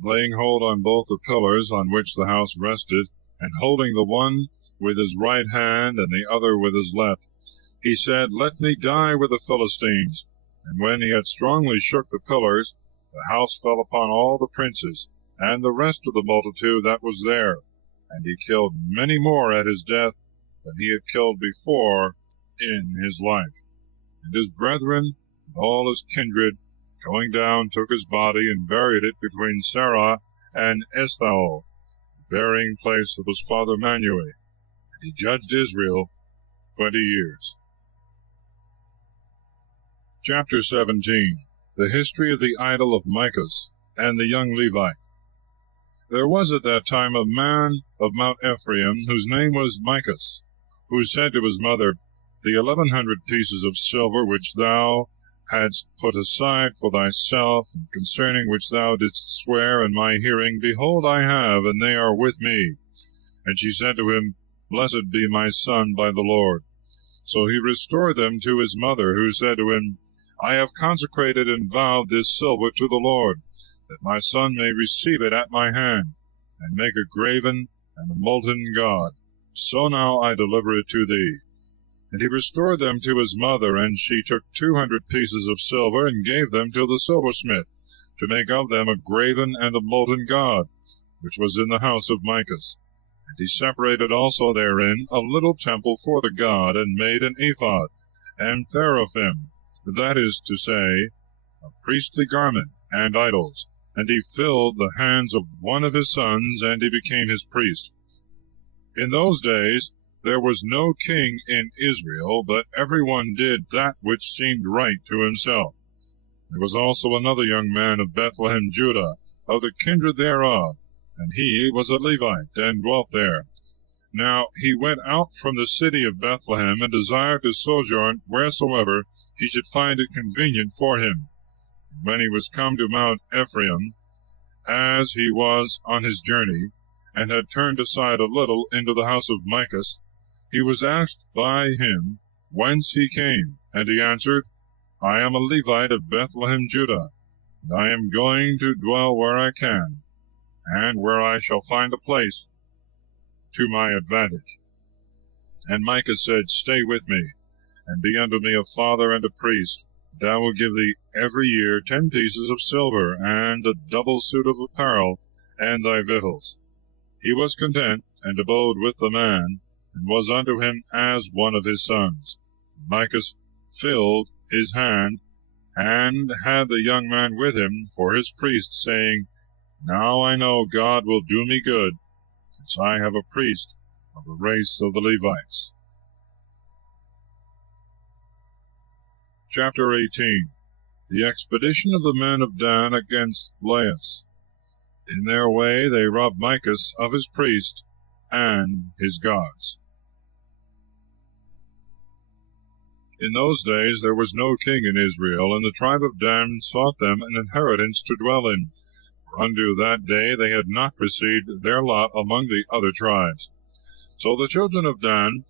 Laying hold on both the pillars on which the house rested, and holding the one with his right hand and the other with his left, he said, Let me die with the Philistines. And when he had strongly shook the pillars, the house fell upon all the princes, and the rest of the multitude that was there. And he killed many more at his death than he had killed before in his life. And his brethren and all his kindred, going down, took his body and buried it between Sarah and Eshtaol, the burying place of his father Manuel. And he judged Israel 20 years. Chapter 17. The history of the idol of Micus and the young Levite. There was at that time a man of Mount Ephraim, whose name was Micus, who said to his mother, The 1100 pieces of silver which thou hadst put aside for thyself, and concerning which thou didst swear in my hearing, behold, I have, and they are with me. And she said to him, Blessed be my son by the Lord. So he restored them to his mother, who said to him, I have consecrated and vowed this silver to the Lord, that my son may receive it at my hand, and make a graven and a molten god. So now I deliver it to thee. And he restored them to his mother, and she took 200 pieces of silver, and gave them to the silversmith, to make of them a graven and a molten god, which was in the house of Micus. And he separated also therein a little temple for the god, and made an ephod, and teraphim, that is to say, a priestly garment, and idols. And he filled the hands of one of his sons, and he became his priest. In those days there was no king in Israel, but every one did that which seemed right to himself. There was also another young man of Bethlehem, Judah, of the kindred thereof, and he was a Levite, and dwelt there. Now he went out from the city of Bethlehem, and desired to sojourn wheresoever he should find it convenient for him. When he was come to Mount Ephraim, as he was on his journey, and had turned aside a little into the house of Micus, he was asked by him whence he came, and he answered, I am a Levite of Bethlehem, Judah, and I am going to dwell where I can, and where I shall find a place to my advantage. And Micah said, Stay with me, and be unto me a father and a priest, and I will give thee every year 10 pieces of silver, and a double suit of apparel, and thy victuals. He was content, and abode with the man, and was unto him as one of his sons. Micah filled his hand, and had the young man with him for his priest, saying, Now I know God will do me good, since I have a priest of the race of the Levites. Chapter 18. The expedition of the men of Dan against Laius. In their way they robbed Micus of his priest and his gods. In those days there was no king in Israel, and the tribe of Dan sought them an inheritance to dwell in. For unto that day they had not received their lot among the other tribes. So the children of Dan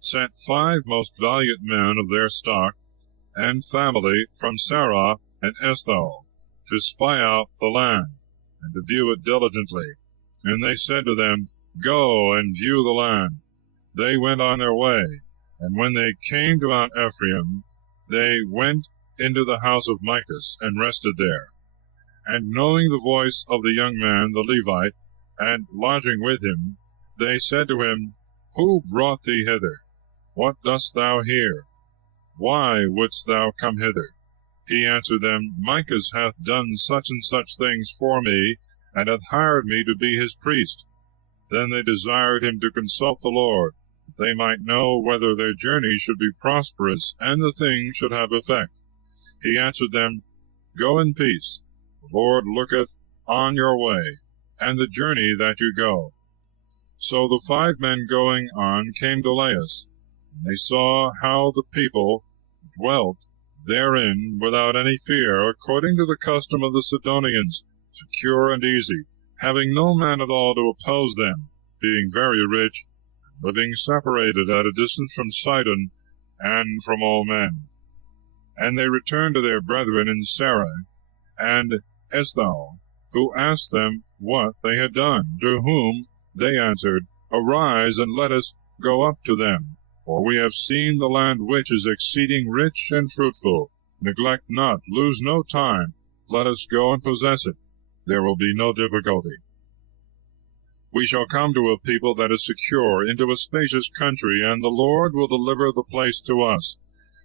sent 5 most valiant men of their stock and family from Sarah and Eshtaol, to spy out the land, and to view it diligently. And they said to them, Go and view the land. They went on their way, and when they came to Mount Ephraim, they went into the house of Micus, and rested there. And knowing the voice of the young man, the Levite, and lodging with him, they said to him, Who brought thee hither? What dost thou here? Why wouldst thou come hither? He answered them, Micus hath done such and such things for me, and hath hired me to be his priest. Then they desired him to consult the Lord, that they might know whether their journey should be prosperous, and the thing should have effect. He answered them, Go in peace. The Lord looketh on your way, and the journey that you go. So the 5 men going on came to Laius, and they saw how the people dwelt therein without any fear, according to the custom of the Sidonians, secure and easy, having no man at all to oppose them, being very rich, and living separated at a distance from Sidon and from all men. And they returned to their brethren in Sarah and Eshtaol, who asked them what they had done, to whom they answered, Arise, and let us go up to them. For we have seen the land which is exceeding rich and fruitful. Neglect not, lose no time, let us go and possess it. there will be no difficulty. We shall come to a people that is secure, into a spacious country, and the Lord will deliver the place to us,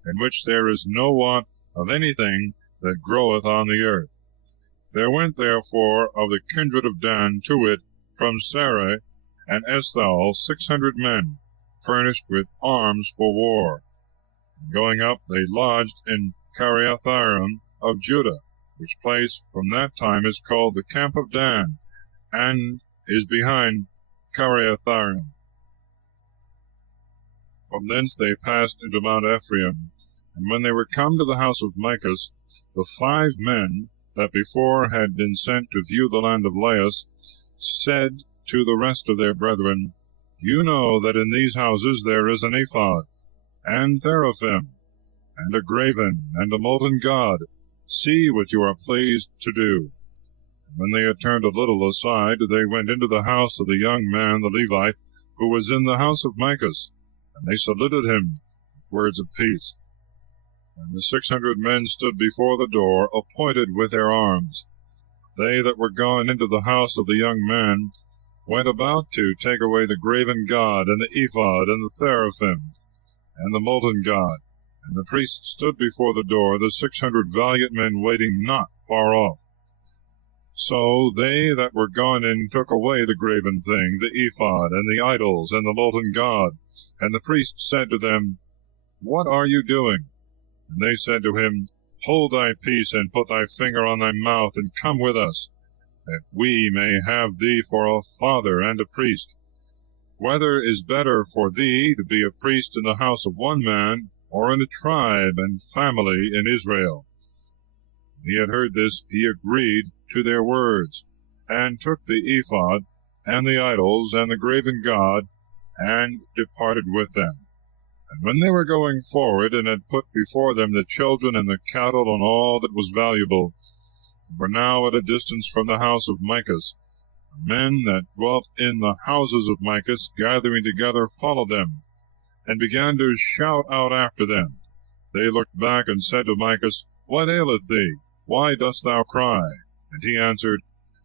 in which there is no want of anything that groweth on the earth. There went therefore of the kindred of Dan to it from Sarai and Eshtaol 600 men, furnished with arms for war. And going up, they lodged in Kiriathaim of Judah, which place from that time is called the camp of Dan, and is behind Kiriathaim. From thence they passed into Mount Ephraim, and when they were come to the house of Micah, the 5 men that before had been sent to view the land of Laias said to the rest of their brethren, You know that in these houses there is an ephod, and teraphim, and a graven, and a molten god. See what you are pleased to do. And when they had turned a little aside, they went into the house of the young man, the Levite, who was in the house of Micah, and they saluted him with words of peace. And the 600 men stood before the door, appointed with their arms. They that were gone into the house of the young man went about to take away the graven god, and the ephod, and the teraphim, and the molten god. And the priest stood before the door, the 600 valiant men waiting not far off. So they that were gone in took away the graven thing, the ephod, and the idols, and the molten god. And the priest said to them, What are you doing? And they said to him, Hold thy peace, and put thy finger on thy mouth, and come with us, that we may have thee for a father and a priest. Whether is better for thee to be a priest in the house of one man, or in a tribe and family in Israel? When he had heard this, he agreed to their words, and took the ephod, and the idols, and the graven god, and departed with them. And when they were going forward, and had put before them the children and the cattle and all that was valuable, and were now at a distance from the house of Micah, the men that dwelt in the houses of Micah, gathering together, followed them, and began to shout out after them. They looked back and said to Micah, What aileth thee? Why dost thou cry? And he answered,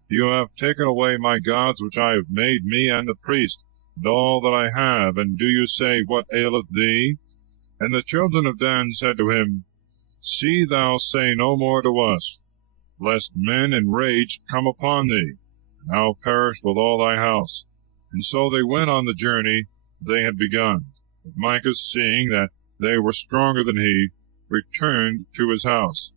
You have taken away my gods which I have made, me and the priest, and all that I have, and do you say, What aileth thee? And the children of Dan said to him, See thou say no more to us, lest men enraged come upon thee, and thou perish with all thy house. And so they went on the journey they had begun. But Micah, seeing that they were stronger than he, returned to his house.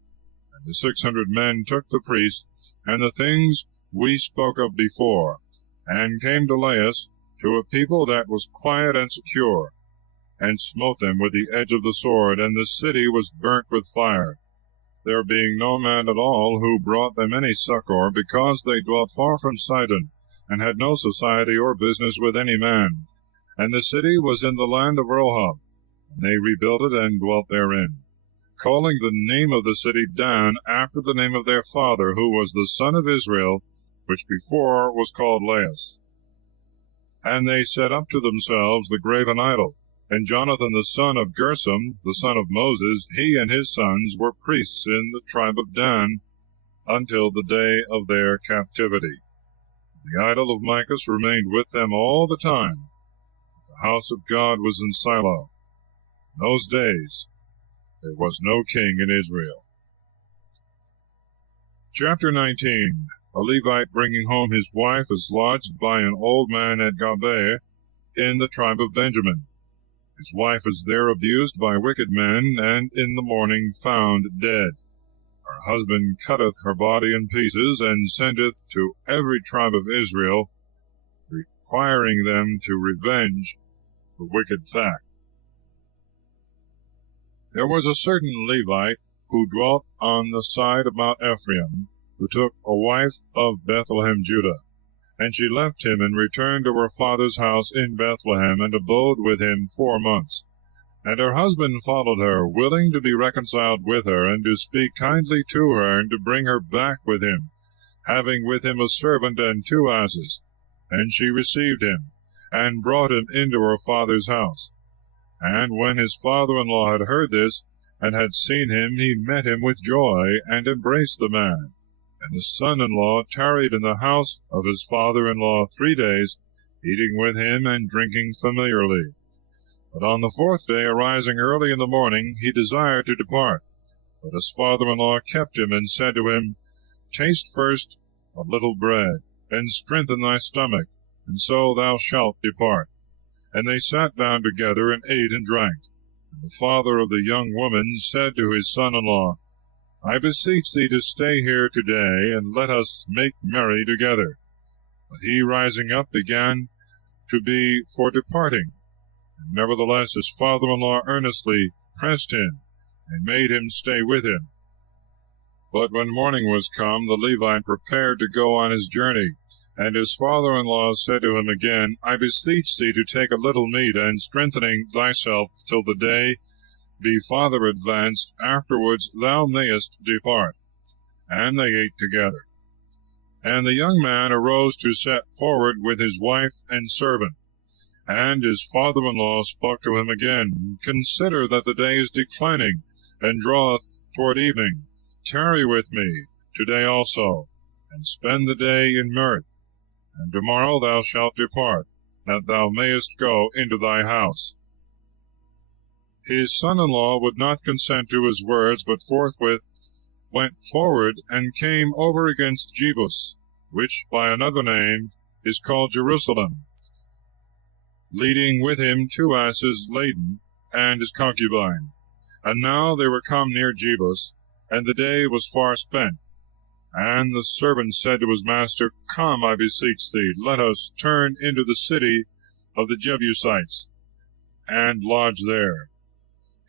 And the 600 men took the priest, and the things we spoke of before, and came to Laias, to a people that was quiet and secure, and smote them with the edge of the sword, and the city was burnt with fire, there being no man at all who brought them any succor, because they dwelt far from Sidon, and had no society or business with any man. And the city was in the land of Rohab, and they rebuilt it and dwelt therein, calling the name of the city Dan, after the name of their father, who was the son of Israel, which before was called Laias. And they set up to themselves the graven idol. And Jonathan the son of Gershom, the son of Moses, he and his sons were priests in the tribe of Dan, until the day of their captivity. The idol of Micah remained with them all the time. The house of God was in Shiloh. In those days there was no king in Israel. Chapter 19. A Levite bringing home his wife is lodged by an old man at Douay in the tribe of Benjamin. His wife is there abused by wicked men, and in the morning found dead. Her husband cutteth her body in pieces, and sendeth to every tribe of Israel, requiring them to revenge the wicked fact. There was a certain Levite who dwelt on the side of Mount Ephraim, who took a wife of Bethlehem, Judah. And she left him, and returned to her father's house in Bethlehem, and abode with him 4 months. And her husband followed her, willing to be reconciled with her, and to speak kindly to her, and to bring her back with him, having with him a servant and 2 asses. And she received him, and brought him into her father's house. And when his father-in-law had heard this, and had seen him, he met him with joy, and embraced the man. And the son-in-law tarried in the house of his father-in-law 3 days, eating with him and drinking familiarly. But on the 4th day, arising early in the morning, he desired to depart. But his father-in-law kept him, and said to him, Taste first a little bread, and strengthen thy stomach, and so thou shalt depart. And they sat down together, and ate and drank. And the father of the young woman said to his son-in-law, I beseech thee to stay here today, and let us make merry together. But he, rising up, began to be for departing. And nevertheless his father-in-law earnestly pressed him, and made him stay with him. But when morning was come, the Levite prepared to go on his journey. And his father-in-law said to him again, I beseech thee to take a little meat, and strengthening thyself till the day be farther advanced, afterwards thou mayest depart. And they ate together. And the young man arose to set forward with his wife and servant. And his father-in-law spoke to him again, Consider that the day is declining, and draweth toward evening. Tarry with me today also, and spend the day in mirth. And tomorrow thou shalt depart, that thou mayest go into thy house. His son-in-law would not consent to his words, but forthwith went forward, and came over against Jebus, which by another name is called Jerusalem, leading with him 2 asses laden, and his concubine. And now they were come near Jebus, and the day was far spent. And the servant said to his master, Come, I beseech thee, let us turn into the city of the Jebusites, and lodge there.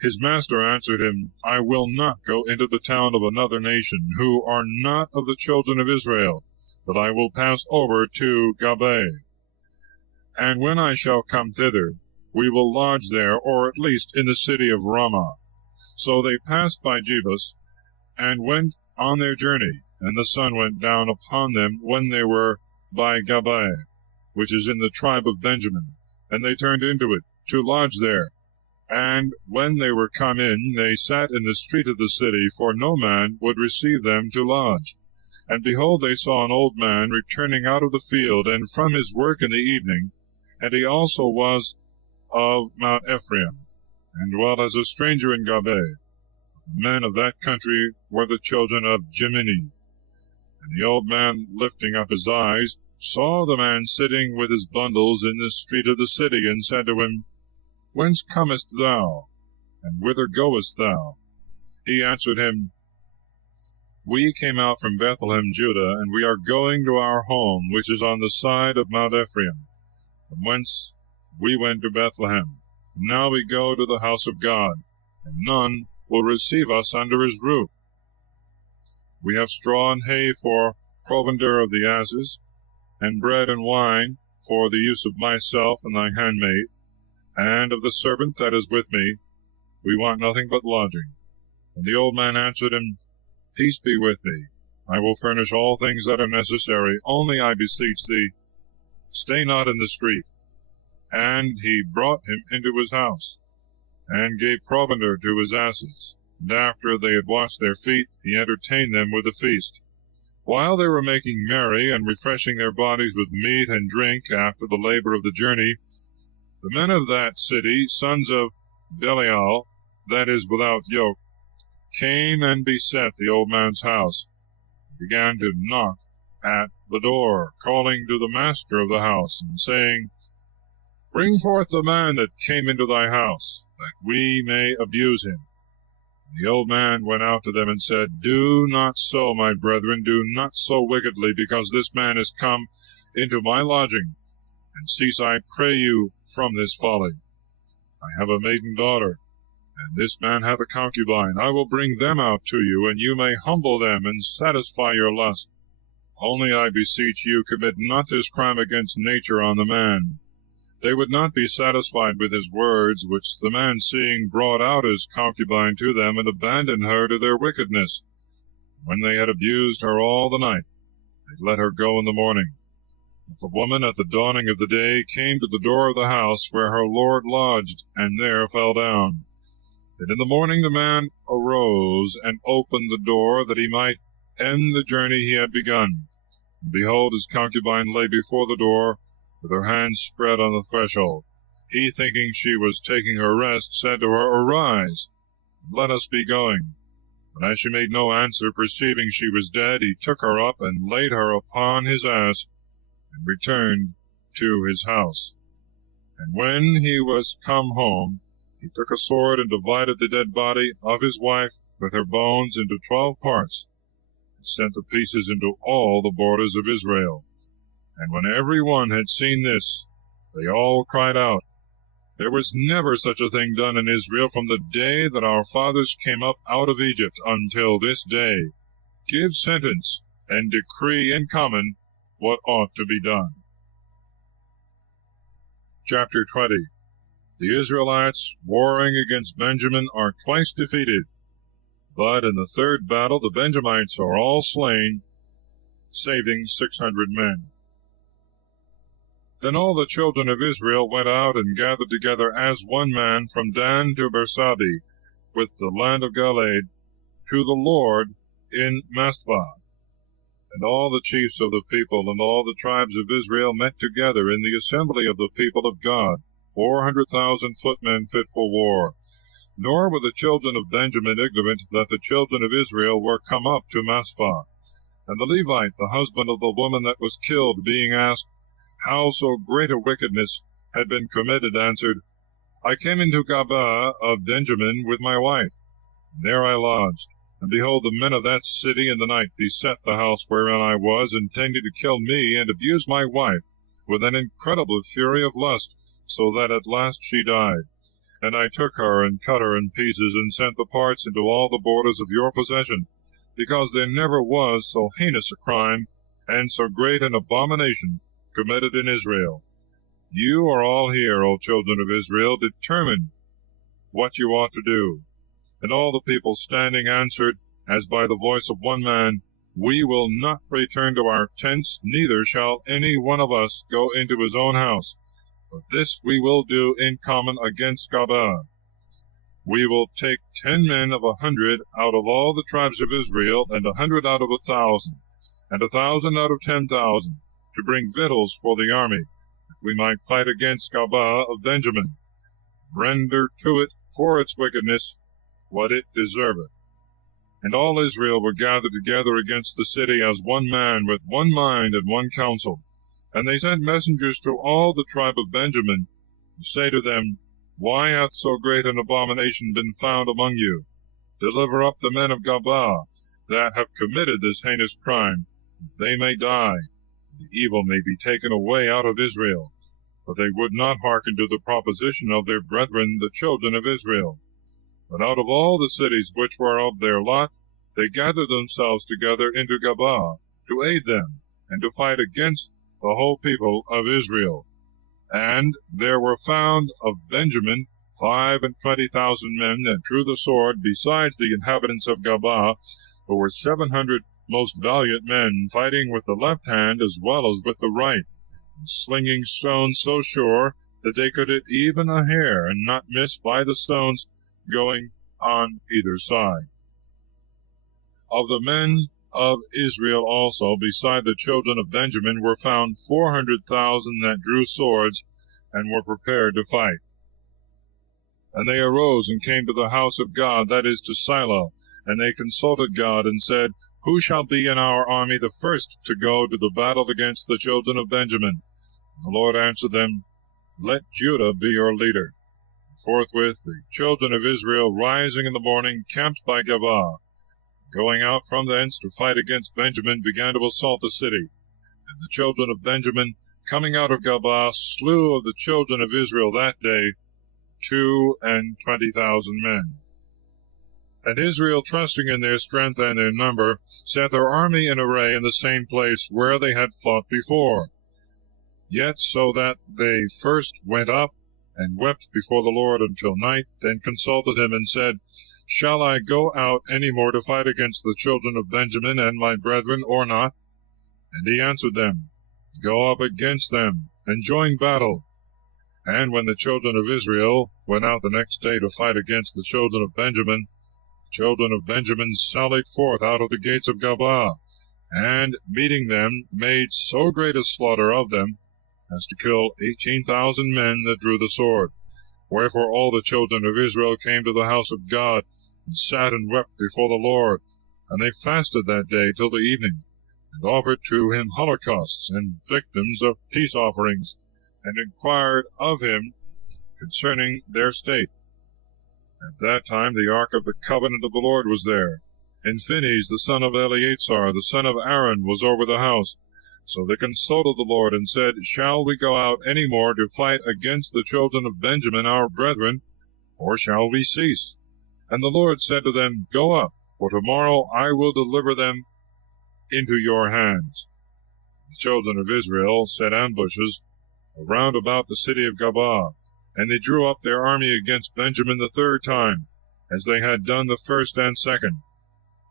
His master answered him, I will not go into the town of another nation, who are not of the children of Israel, but I will pass over to Douay. And when I shall come thither, we will lodge there, or at least in the city of Ramah. So they passed by Jebus, and went on their journey. And the sun went down upon them when they were by Douay, which is in the tribe of Benjamin. And they turned into it, to lodge there. And when they were come in, they sat in the street of the city, for no man would receive them to lodge. And behold, they saw an old man returning out of the field, and from his work in the evening, and he also was of Mount Ephraim, and dwelt as a stranger in Douay. The men of that country were the children of Jemini. And the old man, lifting up his eyes, saw the man sitting with his bundles in the street of the city, and said to him, Whence comest thou, and whither goest thou? He answered him, We came out from Bethlehem, Judah, and we are going to our home, which is on the side of Mount Ephraim, from whence we went to Bethlehem. Now we go to the house of God, and none will receive us under his roof. We have straw and hay for provender of the asses, and bread and wine for the use of myself and thy handmaid, and of the servant that is with me. We want nothing but lodging. And the old man answered him, Peace be with thee. I will furnish all things that are necessary. Only, I beseech thee, stay not in the street. And he brought him into his house, and gave provender to his asses. And after they had washed their feet, he entertained them with a feast. While they were making merry, and refreshing their bodies with meat and drink after the labor of the journey, the men of that city, sons of Belial, that is, without yoke, came and beset the old man's house, and began to knock at the door, calling to the master of the house, and saying, Bring forth the man that came into thy house, that we may abuse him. And the old man went out to them, and said, Do not so, my brethren, do not so wickedly, because this man is come into my lodging, and cease, I pray you, from this folly. I have a maiden daughter, and this man hath a concubine. I will bring them out to you, and you may humble them, and satisfy your lust. Only, I beseech you, commit not this crime against nature on the man. They would not be satisfied with his words, which the man, seeing, brought out his concubine to them, and abandoned her to their wickedness. When they had abused her all the night, they let her go in the morning. But the woman, at the dawning of the day, came to the door of the house where her lord lodged, and there fell down. And in the morning the man arose, and opened the door, that he might end the journey he had begun. And behold, his concubine lay before the door, with her hands spread on the threshold. He, thinking she was taking her rest, said to her, Arise, let us be going. But as she made no answer, perceiving she was dead, he took her up and laid her upon his ass, and returned to his house. And when he was come home, he took a sword and divided the dead body of his wife with her bones into 12 parts, and sent the pieces into all the borders of Israel. And when every one had seen this, they all cried out, There was never such a thing done in Israel from the day that our fathers came up out of Egypt until this day. Give sentence and decree in common what ought to be done. Chapter 20. The Israelites, warring against Benjamin, are twice defeated. But in the third battle the Benjamites are all slain, saving 600 men. Then all the children of Israel went out and gathered together as one man from Dan to Bersabeh, with the land of Galilee, to the Lord in Masphah. And all the chiefs of the people and all the tribes of Israel met together in the assembly of the people of God, 400,000 footmen fit for war. Nor were the children of Benjamin ignorant that the children of Israel were come up to Masphah. And the Levite, the husband of the woman that was killed, being asked how so great a wickedness had been committed, answered, I came into Gabaa of Benjamin with my wife, and there I lodged. And behold, the men of that city in the night beset the house wherein I was, intending to kill me, and abuse my wife with an incredible fury of lust, so that at last she died. And I took her and cut her in pieces, and sent the parts into all the borders of your possession, because there never was so heinous a crime, and so great an abomination committed in Israel. You are all here, O children of Israel, determined what you ought to do. And all the people standing answered, as by the voice of one man, We will not return to our tents, neither shall any one of us go into his own house. But this we will do in common against Gabaa. We will take 10 men of 100 out of all the tribes of Israel, and 100 out of 1,000, and 1,000 out of 10,000, to bring victuals for the army, that we might fight against Gabaa of Benjamin, render to it for its wickedness what it deserveth. And all Israel were gathered together against the city as one man, with one mind and one counsel. And they sent messengers to all the tribe of Benjamin, to say to them, Why hath so great an abomination been found among you? Deliver up the men of Gabaa, that have committed this heinous crime, that they may die, and the evil may be taken away out of Israel. But they would not hearken to the proposition of their brethren, the children of Israel. But out of all the cities which were of their lot, they gathered themselves together into Gabaa, to aid them, and to fight against the whole people of Israel. And there were found of Benjamin 25,000 men that drew the sword, besides the inhabitants of Gabaa, who were 700 most valiant men, fighting with the left hand as well as with the right, and slinging stones so sure that they could hit even a hair, and not miss by the stones going on either side. Of the men of Israel also, beside the children of Benjamin, were found 400,000 that drew swords, and were prepared to fight. And they arose and came to the house of God, that is, to Shiloh, and they consulted God, and said, Who shall be in our army the first to go to the battle against the children of Benjamin? And the Lord answered them, Let Judah be your leader. Forthwith the children of Israel, rising in the morning, camped by Gabaa. Going out from thence to fight against Benjamin, began to assault the city. And the children of Benjamin, coming out of Gabaa, slew of the children of Israel that day 22,000 men. And Israel, trusting in their strength and their number, set their army in array in the same place where they had fought before. Yet so that they first went up, and wept before the Lord until night, then consulted him, and said, Shall I go out any more to fight against the children of Benjamin and my brethren, or not? And he answered them, Go up against them, and join battle. And when the children of Israel went out the next day to fight against the children of Benjamin, The children of Benjamin sallied forth out of the gates of Gabaa, and, meeting them, made so great a slaughter of them, as to kill 18,000 men that drew the sword. Wherefore all the children of Israel came to the house of God, and sat and wept before the Lord. And they fasted that day till the evening, and offered to him holocausts and victims of peace offerings, and inquired of him concerning their state. At that time the ark of the covenant of the Lord was there, and Phinehas the son of Eleazar the son of Aaron was over the house. So they consulted the Lord, and said, Shall we go out any more to fight against the children of Benjamin our brethren, or shall we cease? And the Lord said to them, Go up, for tomorrow I will deliver them into your hands. The children of Israel set ambushes round about the city of Gabaa, and they drew up their army against Benjamin the third time, as they had done the first and second.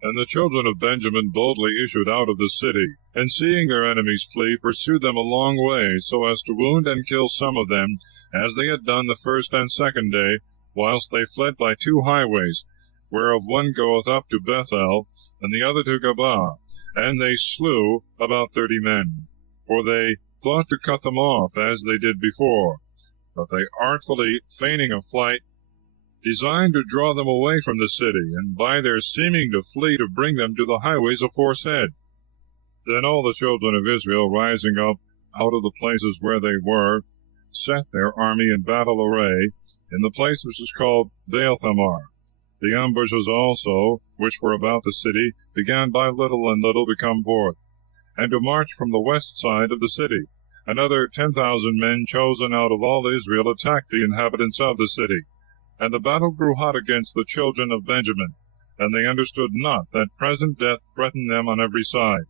And the children of Benjamin boldly issued out of the city, and seeing their enemies flee, pursued them a long way, so as to wound and kill some of them, as they had done the first and second day, whilst they fled by two highways, whereof one goeth up to Bethel, and the other to Gabaa. And they slew about 30 men, for they thought to cut them off, as they did before. But they artfully, feigning a flight, designed to draw them away from the city, and by their seeming to flee to bring them to the highways aforesaid. Then all the children of Israel, rising up out of the places where they were, set their army in battle array in the place which is called Baal-Thamar. The ambushes also, which were about the city, began by little and little to come forth, and to march from the west side of the city. Another 10,000 men chosen out of all Israel attacked the inhabitants of the city. And the battle grew hot against the children of Benjamin, and they understood not that present death threatened them on every side.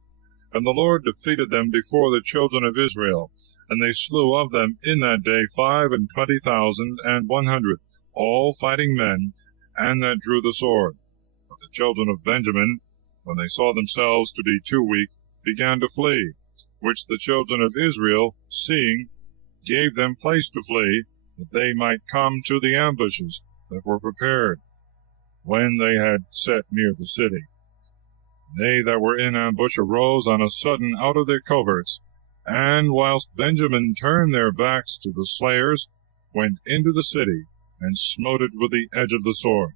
And the Lord defeated them before the children of Israel, and they slew of them in that day 25,100, all fighting men, and that drew the sword. But the children of Benjamin, when they saw themselves to be too weak, began to flee, which the children of Israel, seeing, gave them place to flee, that they might come to the ambushes that were prepared, when they had set near the city. They that were in ambush arose on a sudden out of their coverts, and whilst Benjamin turned their backs to the slayers, went into the city, and smote it with the edge of the sword.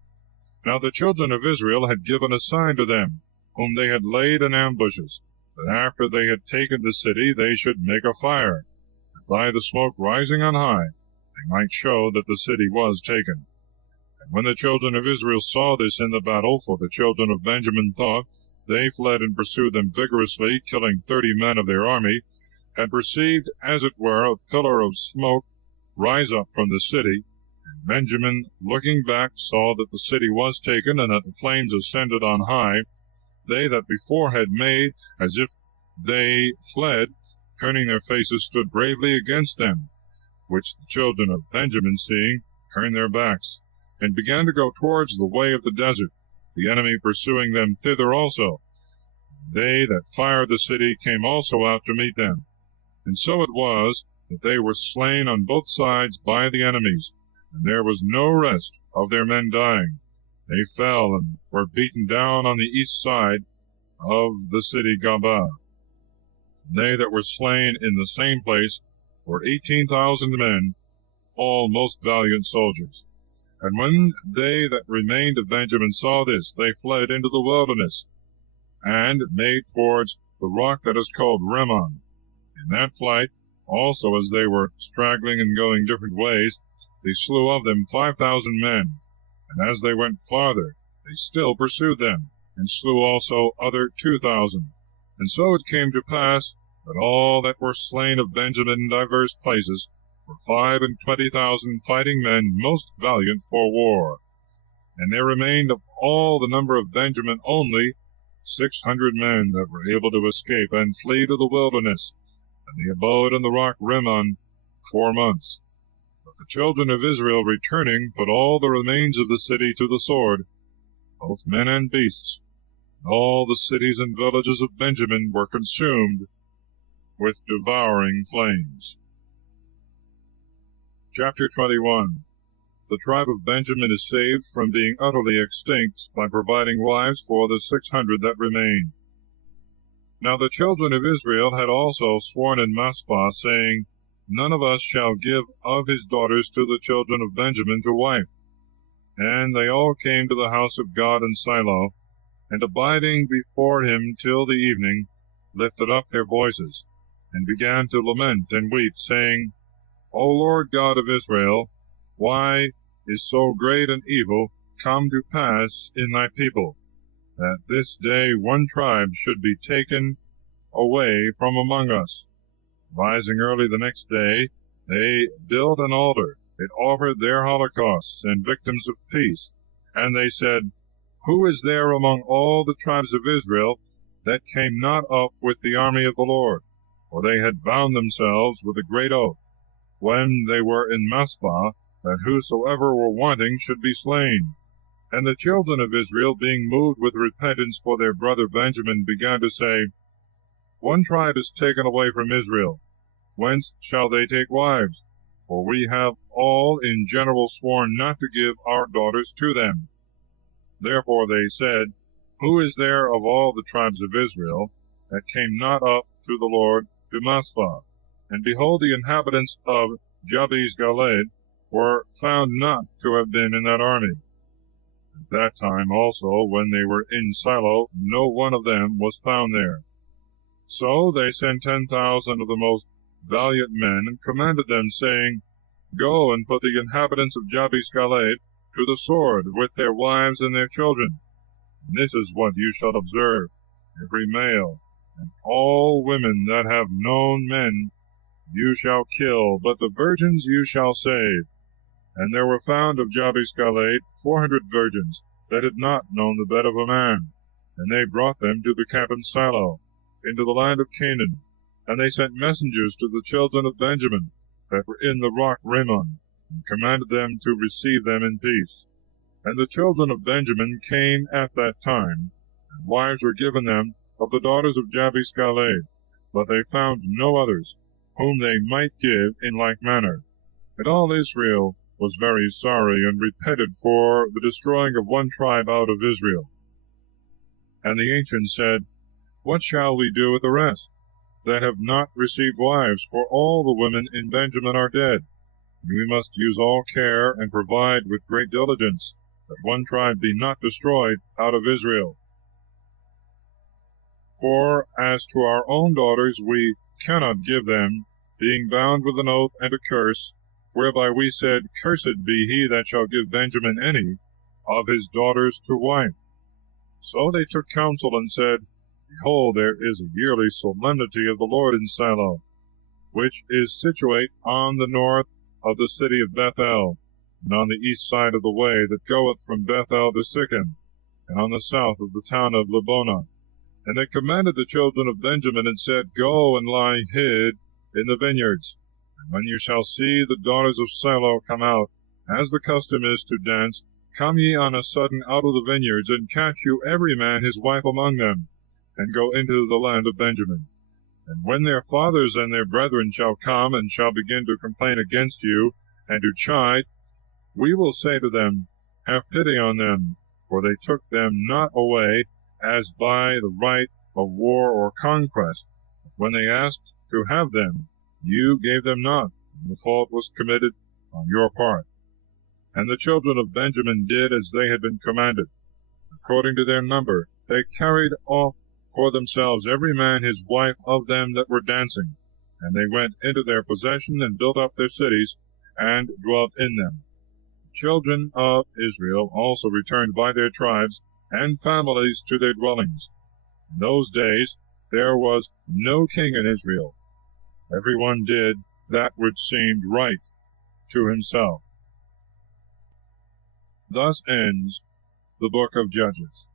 Now the children of Israel had given a sign to them, whom they had laid in ambushes, that after they had taken the city they should make a fire, that by the smoke rising on high they might show that the city was taken. And when the children of Israel saw this in the battle, for the children of Benjamin thought, they fled and pursued them vigorously, killing 30 men of their army, and perceived, as it were, a pillar of smoke rise up from the city. And Benjamin, looking back, saw that the city was taken, and that the flames ascended on high. They that before had made as if they fled, turning their faces, stood bravely against them, which the children of Benjamin, seeing, turned their backs, and began to go towards the way of the desert, the enemy pursuing them thither also. They that fired the city came also out to meet them. And so it was, that they were slain on both sides by the enemies, and there was no rest of their men dying. They fell and were beaten down on the east side of the city Gabaa. They that were slain in the same place were 18,000 men, all most valiant soldiers. And when they that remained of Benjamin saw this, they fled into the wilderness, and made towards the rock that is called Rimmon. In that flight, also as they were straggling and going different ways, they slew of them 5,000 men. And as they went farther, they still pursued them, and slew also other 2,000. And so it came to pass, that all that were slain of Benjamin in divers places were 25,000 fighting men, most valiant for war. And there remained of all the number of Benjamin only 600 men that were able to escape and flee to the wilderness, and they abode in the rock Rimmon 4 months. But the children of Israel returning put all the remains of the city to the sword, both men and beasts. And all the cities and villages of Benjamin were consumed with devouring flames. Chapter 21. the tribe of Benjamin is saved from being utterly extinct by providing wives for the 600 that remain. Now the children of Israel had also sworn in Mizpah, saying, None of us shall give of his daughters to the children of Benjamin to wife. And they all came to the house of God in Shiloh, and abiding before him till the evening, lifted up their voices, and began to lament and weep, saying, O Lord God of Israel, why is so great an evil come to pass in thy people, that this day one tribe should be taken away from among us? Rising early the next day, they built an altar, and offered their holocausts and victims of peace. And they said, Who is there among all the tribes of Israel that came not up with the army of the Lord? For they had bound themselves with a great oath, when they were in Mizpah, that whosoever were wanting should be slain. And the children of Israel, being moved with repentance for their brother Benjamin, began to say, One tribe is taken away from Israel. Whence shall they take wives? For we have all in general sworn not to give our daughters to them. Therefore they said, Who is there of all the tribes of Israel that came not up to the Lord to Mizpah? And behold, the inhabitants of Jabesh Gilead were found not to have been in that army. At that time also, when they were in Shiloh, no one of them was found there. So they sent 10,000 of the most valiant men, and commanded them, saying, Go and put the inhabitants of Jabesh Gilead to the sword, with their wives and their children. And this is what you shall observe: every male and all women that have known men you shall kill, but the virgins you shall save. And there were found of Jabesh Gilead 400 virgins that had not known the bed of a man. And they brought them to the camp in Shiloh, into the land of Canaan. And they sent messengers to the children of Benjamin that were in the rock Rimmon, and commanded them to receive them in peace. And the children of Benjamin came at that time, and wives were given them of the daughters of Jabesh Gilead, but they found no others, whom they might give in like manner. And all Israel was very sorry, and repented for the destroying of one tribe out of Israel. And the ancients said, What shall we do with the rest, that have not received wives? For all the women in Benjamin are dead. And we must use all care, and provide with great diligence, that one tribe be not destroyed out of Israel. For as to our own daughters, we cannot give them, being bound with an oath and a curse, whereby we said, Cursed be he that shall give Benjamin any of his daughters to wife. So they took counsel, and said, Behold, there is a yearly solemnity of the Lord in Shiloh, which is situate on the north of the city of Bethel, and on the east side of the way that goeth from Bethel to Sichem, and on the south of the town of Lebonah. And they commanded the children of Benjamin, and said, Go and lie hid in the vineyards. And when you shall see the daughters of Shiloh come out, as the custom is to dance, come ye on a sudden out of the vineyards, and catch you every man his wife among them, and go into the land of Benjamin. And when their fathers and their brethren shall come, and shall begin to complain against you, and to chide, we will say to them, Have pity on them, for they took them not away as by the right of war or conquest. When they asked to have them, you gave them not, and the fault was committed on your part. And the children of Benjamin did as they had been commanded. According to their number, they carried off for themselves every man his wife of them that were dancing. And they went into their possession, and built up their cities, and dwelt in them. The children of Israel also returned by their tribes and families to their dwellings. In those days there was no king in Israel. Every one did that which seemed right to himself. Thus ends the book of Judges.